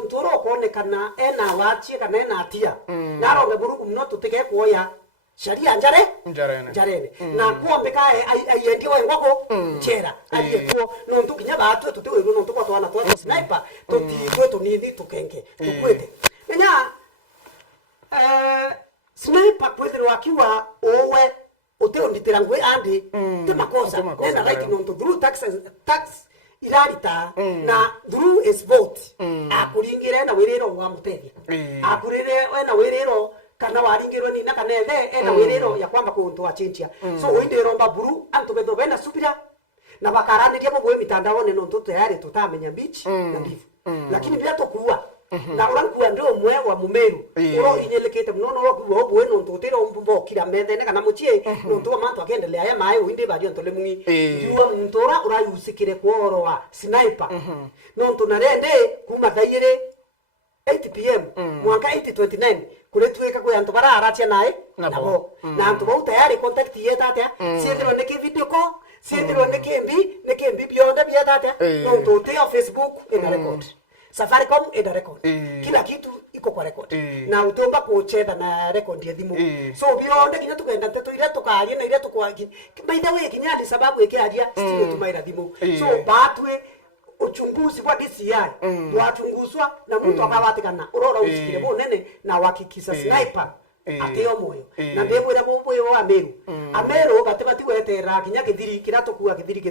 ntoro konekana ena wachie kana ena atia na ronge burugu mno tutike kuoya sharia njarene na kuombeka ayendi wa ngoko chera aliyeto no ntukinya batu tutewe no ntukwa twana twa sniper tutitwe tunini tukenge tukwete menya sniper kwethero akiwa owe uteo nditerangwe andi te makosa na right no ntu through tax irarita na through his vote akuringire na wiriro wa mutethia akurire na wiriro kana waringirwo ni na kana ena wiriro ya kwamba kuntu achinchia so winde romba buru antu betho bena supira na bakaraniria bwo mitandao ne no ntu tayari tutamenya beach na ndivu lakini bila tokuwa na urankuwa ndio mwe wa mumeru uro inyelekete mnono ro kuwa obwe no ntu tero mbombo kira methene kana muchie no ntu mantu akendelea ya mai winde bari ontole mungi ndiwa mtora urayusikire kuoroa sniper no ntu narende kuma thaire 8 pm mwaka 829 kule tuweka kwa antu bara arachia nae nabo na antu bau tayari contact yeta atia siethiro neki video call siethiro neki mbi bionda bieta atia no ntu te Facebook ina record Safaricom ina record kila kitu iko kwa record na utomba kucheza na record ya thimu so bionda kinya tukenda teto ile tukaria na ile tukwa by the way kinyali sababu ekiaria still tumaira thimu so batwe uchunguzi wa DCI wachunguzwa na mtu akawatikana urora usikire bonene na wakikisa sniper ateo moyo na ndemwira boboyo wa Ameru batibati wetera kinya kithiri kiratokuwa kithiri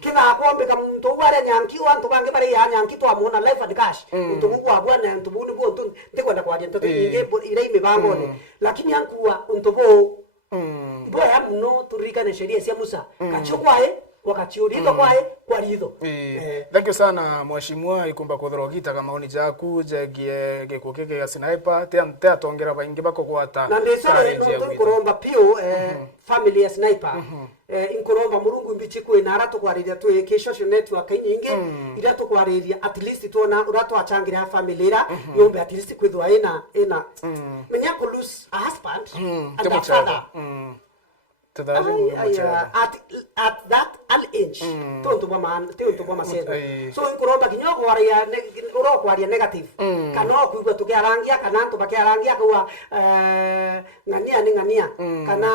kiga akombeka muntu ware nyanki wantu bange bare ya nyanki to amona life and cash muntu gukwa bwana muntu buni bo muntu ndikwenda kwa jento nyinge ire imebangone lakini yankuwa muntu bo ya muno turikane sheria cia Musa kachokwae wakati urito kwa ritho thank you sana mheshimiwa ikumba kuthorogita kama maoni jaku jegie gekukeke ya sniper te atongera baingi bako kwata na ndesore no kuromba pio family ya sniper inkuromba murungu mbichi kwe na arato kwariria tu social network nyingi ira to kwariria at least tuona urato achangira family ra yombe at least kwithwa ena menya ko lose a husband and a father tutaje kumocha at that early age tonto bwa masedo so inkuromba kinyoko waria uro kwaria negative kana kuigwa tukiarangia kana ntu bakiarangia kwa ngania kana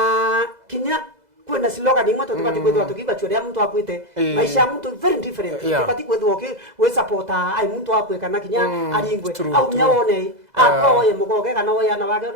kinya kwena siloga ni mtu tukati kwetwa tukiba chore mtu akwite maisha mtu very different tukati kwetwa okay we supporta ai mtu akwe kana kinya alingwe au nyaone akwa ye mugoge kana oya na wage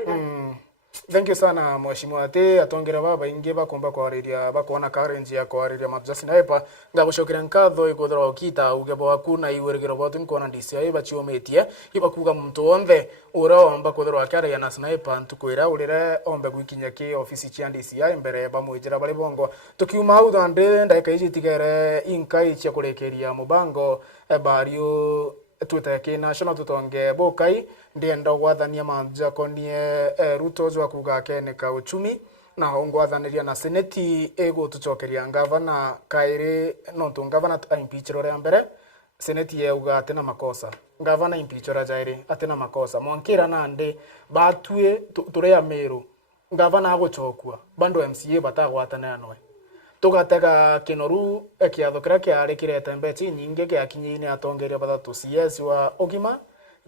Thank you sana mheshimiwa ate atongera baba inge bakomba kwariria bakona currency ya kwariria mapjasi naipa ngagushokira nkatho ikuthira okita ugebo waku na iwerigero botu nkona ndisi ai bachiometie ibakuga muntu wonde ura wamba kuthira akara ya sniper ntukwira urire ombe gwikinya ki ofisi cia ndisi ai mbere bamwijira bari bongo tukiuma au thande ndaika ici tigere inkai cia kurekeria mubango bario tuteke national tutonge bokai ndienda gwathania manja konie Ruto jwa kuga kene ka uchumi na ngwathaniria na seneti ego tucokeria ngavana kaire no tu ngavana impeachment ya mbere seneti yeuga atena makosa ngavana impeachment jaire atena makosa monkira nande batue turea meru ngavana agochokua bando MCA batagwatana noe tugatega kinoru kiathokira kiare kirete mbechi nyinge kiakinyiine atongeria bathatu CS wa ogima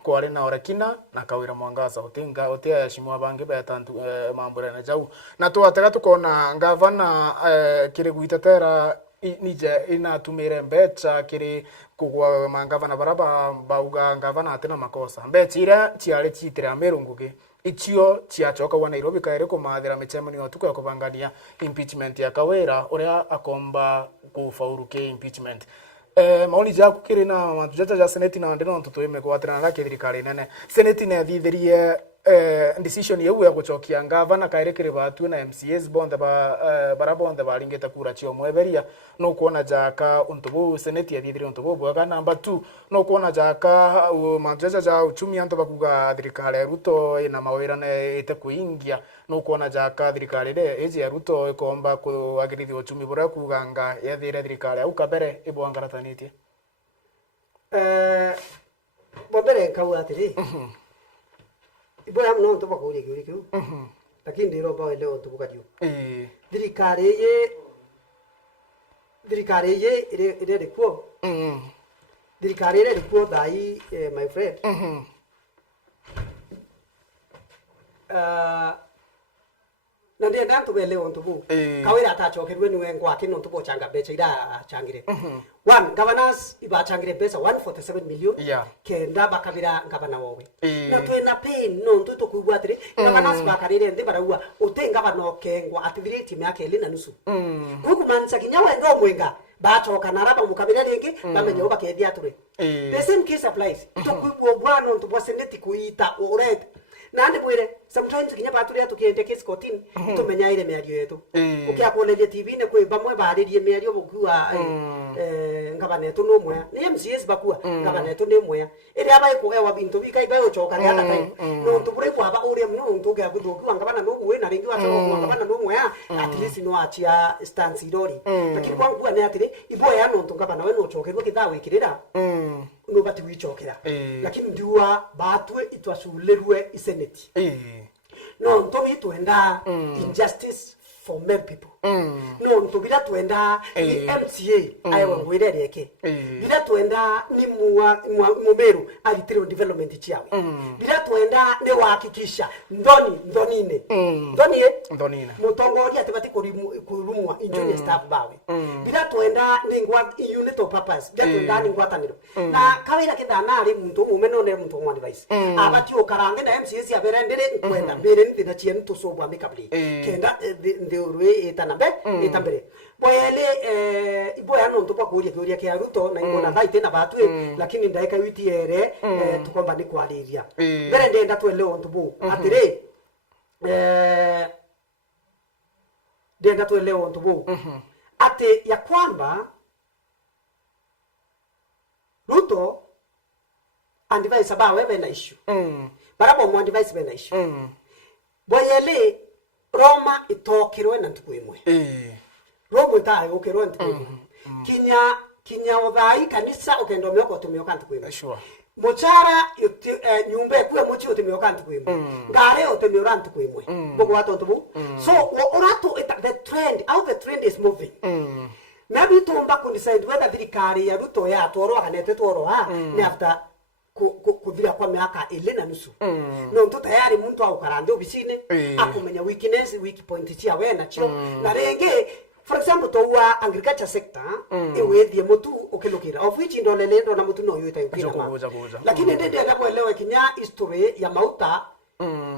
kwari na orekina na kawira mwangasa utinga utia shimwa bangi betantu mambura na jau na tuatega tukona ngavana kire guitetera nije ina tumire mbecha kire kugwa mangavana baraba bauga ngavana atena makosa mbechira ciare citira merunguge ichio ciachoka wa Nairobi kaire kumathira michemani otuko ya kubangania impeachment ya Kawira uria akomba kufauruke impeachment maoni jaku kiri na matujaja ja seneti na ndeno ntutuime gwatira na thirikari nene seneti na thithirie decision yewu ya guchokia ngavana kaire kiri batu na MCAs bonde barabonde baringeta kura cio mweberia no kuona jaka untubu seneti ya thithirie untubu bwaga number 2 no kuona jaka matujaja ja uchumi antu bakuga thirikari Ruto ina mawira na ite kuingia no kuona jaka thirikari re eje ya Ruto ikomba kuagirithi uchumi bora kuganga ya thirikari au kabere ibwangaratanite bobere kawa atiri ibo ya mno ntoba kuri kiu lakini ndiro ba leo ntobuka juu thirikari ye ire kwa thirikari ire kwa dai my friend na ndiye ndantu bele ontubu Kawira atachokerwe niwe ngwa kino ntubo changa becha ida changire one governors iba changire pesa 147 million kenda bakabira ngabana wowe na twena pain no ntuto kuibwatire governors bakarire ndi baraua utenga bano kengwa ativire timu yake elina nusu kuku mansa kinyawe ndo mwenga bachoka naraba mukabira lingi bamenye oba kedia ture the same case applies to kuibwo bwana ntubo seneti kuita already nande bwire sometimes kinya baturia tukiende case courtin tumenya ile miario yetu ukiakoleria TV ne kwe bamwe baririe miario bukua ngabanetu no mwe ni MCS bakua ngabanetu ne mwe ile abai ko ewa bintu bikai bayo choka ya katai no tubure kwa ba uri mno ntuge akudoku ngabana no mwe na ringi wa choka ngabana no mwe at least no achia stance idori lakini kwangu ne atire ibo ya no ngabana we no chokerwa kithawe kirira no bati wichokera lakini ndiwa batwe itwasulerwe iseneti no ntobi tuenda injustice for many people no ntobira tuenda MCA aiwa ngwirereke bila tuenda ni mumeru alitiro development chiawe bila tuenda ne wakikisha ndonine mutongoria tebati kurumwa injune staff bawe bila tuenda ningwa unit of purpose bila tuenda ningwa taniro na Kawira kidana ari muntu mumeno ne muntu mwa device abati okarange na MCA ya berendere kwenda bere ndina chien to so bwa mikabli kenda ndeurwe etanabe etambere boyele iboya no ntopa kuria kia Ruto na ingona thai tena batwe lakini ndaika witi ere tukomba ni kwaliria bere ndenda twele ontubu atire ndenda twele ontubu ate ya kwamba Ruto andivaisa bawe bena issue barabo mu andivaisa bena issue boyele Roma itokirwe na ntukwimwe Roma itayo ukirwe ntukwimwe kinya othai kanisa ukendo myoko tumyoka ntukwimwe mochara nyumba kuwe mochi utemyoka ntukwimwe ngare utemyoka ntukwimwe bogo watu ntubu so orato the trend, how the trend is moving. Maybe tumba kundicide whether thirikari ya Ruto ya toro kanete toro ni after kuthira kwa miaka 2.5 no mtu tayari mtu au karande obisine akumenya weakness weak point chia we na chio na renge for example to wa agriculture sector ewethie mutu ukilukira of which ndolelendo na mutu no yuita yukira lakini ndende ndakuelewa kinya history ya mauta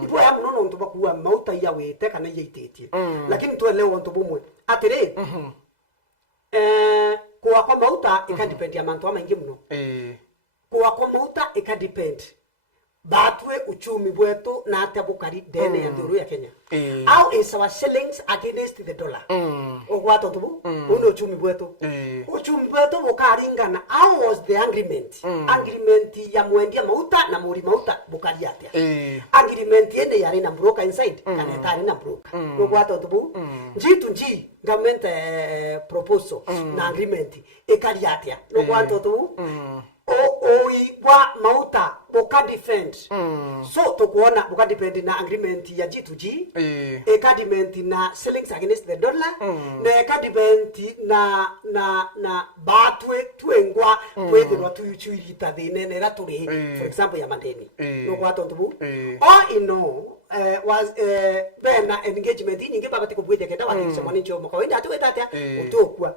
ipo ya muno ntu bakuwa mauta ya wete kana yeitetie lakini tuelewa ntu bumwe atire kwa mauta ikadepend ya mantu amaingi muno kwa mauta ikadepend batwe uchumi bwetu na atabukari dene ya nduru ya Kenya how is our shillings against the dollar ogwato tubu uno uchumi bwetu bukaringana how was the agreement ya mwendia mauta na muri mauta bukari atia agreement ene yari na broker inside kana tari na broker ogwato tubu nji government proposal na agreement ikari atia ogwato tubu wa mauta boka defend so to kuona boka defend na agreement ya G2G agreement na shillings against the dollar na agreement na batwe twengwa kwethirwa tuyuchirita thine na turi for example ya mandeni no kwa tondu was bena engagement nyingi babati kubwete kenda wakisha mwananchi wa kawaida atwetatia utokwa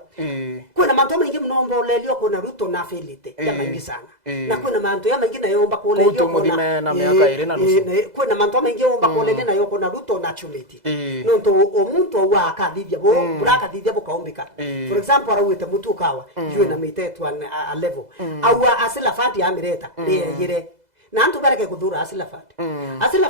kuna manto mengi mnombo lelio kuna Ruto na Felite ya mengi sana na kuna manto ya mengi na yomba kwa lelio kuna na miaka 2.5 kuna manto mengi yomba kwa lelio na yoko na Ruto na Chuleti nonto omuntu wa kadithia bo buraka dithia bo kaombika for example arawete mutu kawa yue na mitetu a level au asila fati ya mireta yire na antu bareke kudhura asila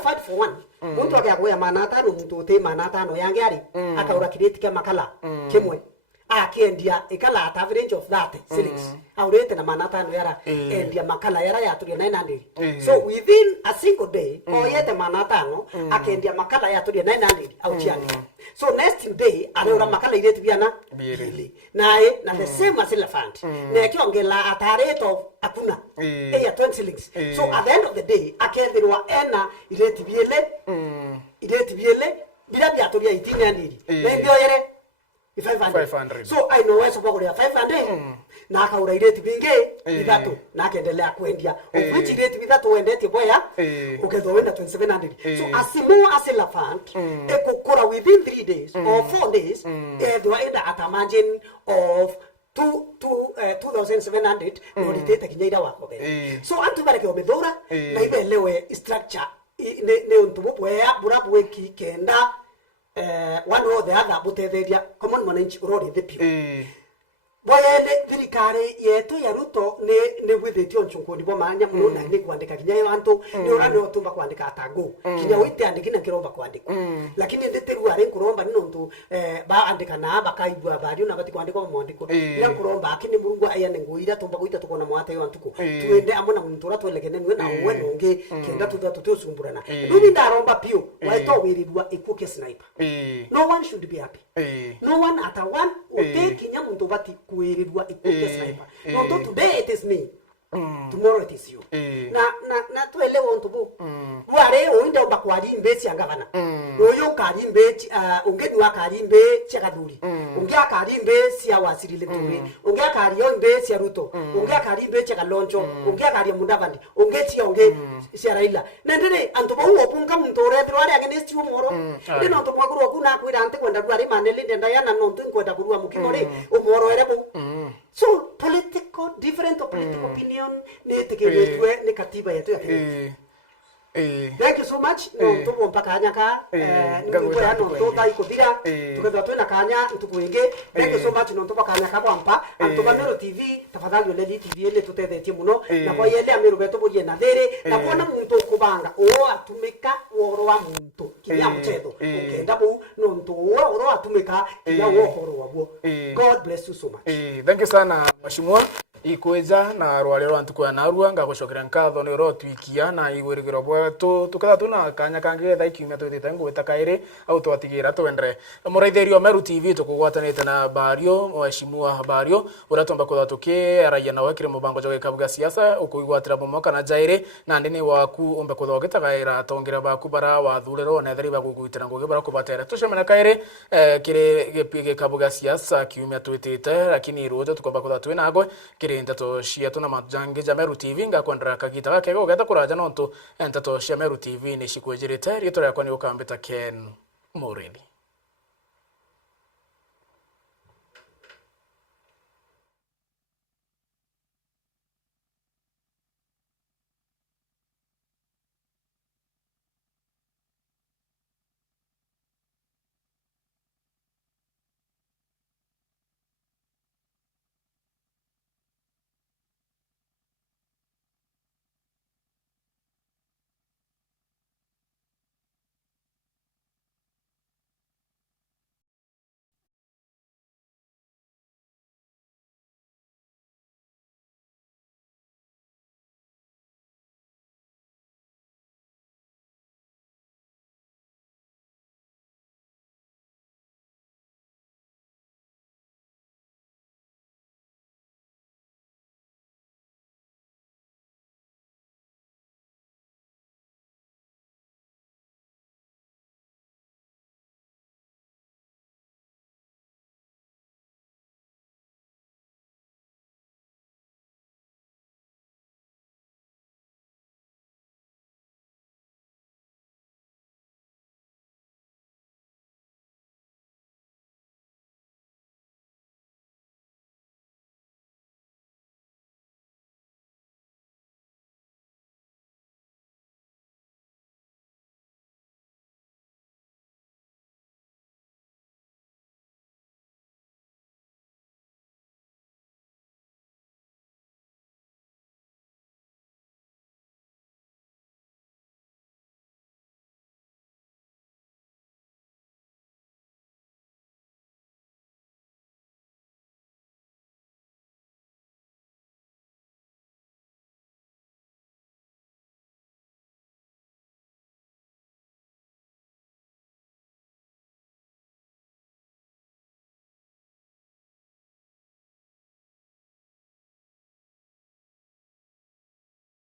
fat for one muntu akagoya manata no muntu te manata no yange ari akaura kireti kama kala kimwe akiendia ikala at average of that shillings aurete na manata no yara endia makala yara ya 900 so within a single day oyete manata no akiendia makala ya 900 au chiani so next day anaura makala ireti biana bili nae na the same as elephant na kiongela at a rate of akuna ya 20 shillings so at the end of the day akethirwa ena ireti biele bila biatoria itinya ndiri na ndio yere 500 so I know weso bako ya 500 na akaura ireti binge bidatu na akaendelea kuendia which ireti bidatu wendete boya uketho wenda 2700 so asimo asilafant ekukura within 3 days or 4 days they enda at a margin of 2700 no litete kinyaira wako bere so antu bareke omethora na ibelewe structure ne untubu ya burabu weki kenda one or the other butetheria common mwananchi urori the people boyele thirikari yetu ya Ruto ne withitio nchungundi bo manya muno na ni kwandika kinyayo antu ni urane otumba kwandika atago kinya wite andikina kiromba kwandika lakini ndeteru ari kuromba nino ntu ba andika na bakaibwa bari una bati kwandika bo mwandiko ya kuromba akini murungu ayane nguira tumba kuita tukona mwata yo antuko tuende amona muntura twelegene nwe na weno nge kenda tutosumburana ndubi ndaromba pio waito wirirwa ikuke sniper no one should be happy no one at a one otekinya muntu bati kuerirwa ikuke sniper no today it is me tomorrow it is you na tuelewa ntubu bware oinde obakwari imbesi angavana oyo kari imbechi ungeni wakari imbechi akathuri ungi akari imbesi awasirile turi ungi akari yo imbesi ya Ruto ungi akari imbechi akaloncho ungi akari Mudavadi ungechi unge cia Raila na ndire antubu opunga mutore twari against you moro ndino ntubu akuru kuna kwira ante kwenda rwari manelinde ndayana no ntu kwenda kurua mukimore umoro erebo so different political opinion ni tekelezwe ni katiba yetu ya Kenya. Thank you so much. No tupo mpaka anyaka nikuwe ano toda iko bila tukadwa twena kanya ntukuinge. Thank you so much no tupo kanya kwa mpa antuba Mero TV tafadhali oleli TV ile tutethetie muno na kwa yele amiru beto bulie na there na kuona muntu kubanga atumika woro wa muntu kinya mchedo ukenda bu no muntu woro atumika kinya woro wabo. God bless you so much. Thank you sana mheshimiwa. ikweja na rwale rwa ntuku ya narua ngagucokera nkatho ni ro twikia na igwirigiro bwetu tukatha tuna kanya kangi getha ikiumia twitite ngwita kairi au twatigira twendre muraithĩrio Meru TV tukugwatanite na Bario mheshimiwa Bario uria tomba kutha tukiaragia nawe kiri mubango joge kabuga siasa ukuigwatira bomoka na jairi na ndini waku umbe kutha ugitagaira tongira baku bara wathuriro na theri bagugwitira ngugi bara kubatera tucemana kairi kiri gipige kabuga siasa kiumia twitite lakini rojo tukomba kutha twina ngwe kiri nteto cia tuna majangi ja Meru TV ngakwendera kagita gake gogeta kuraja nontu nteto cia Meru TV ni cikwenjirite rito yakwa ni ukambita Ken Muridi.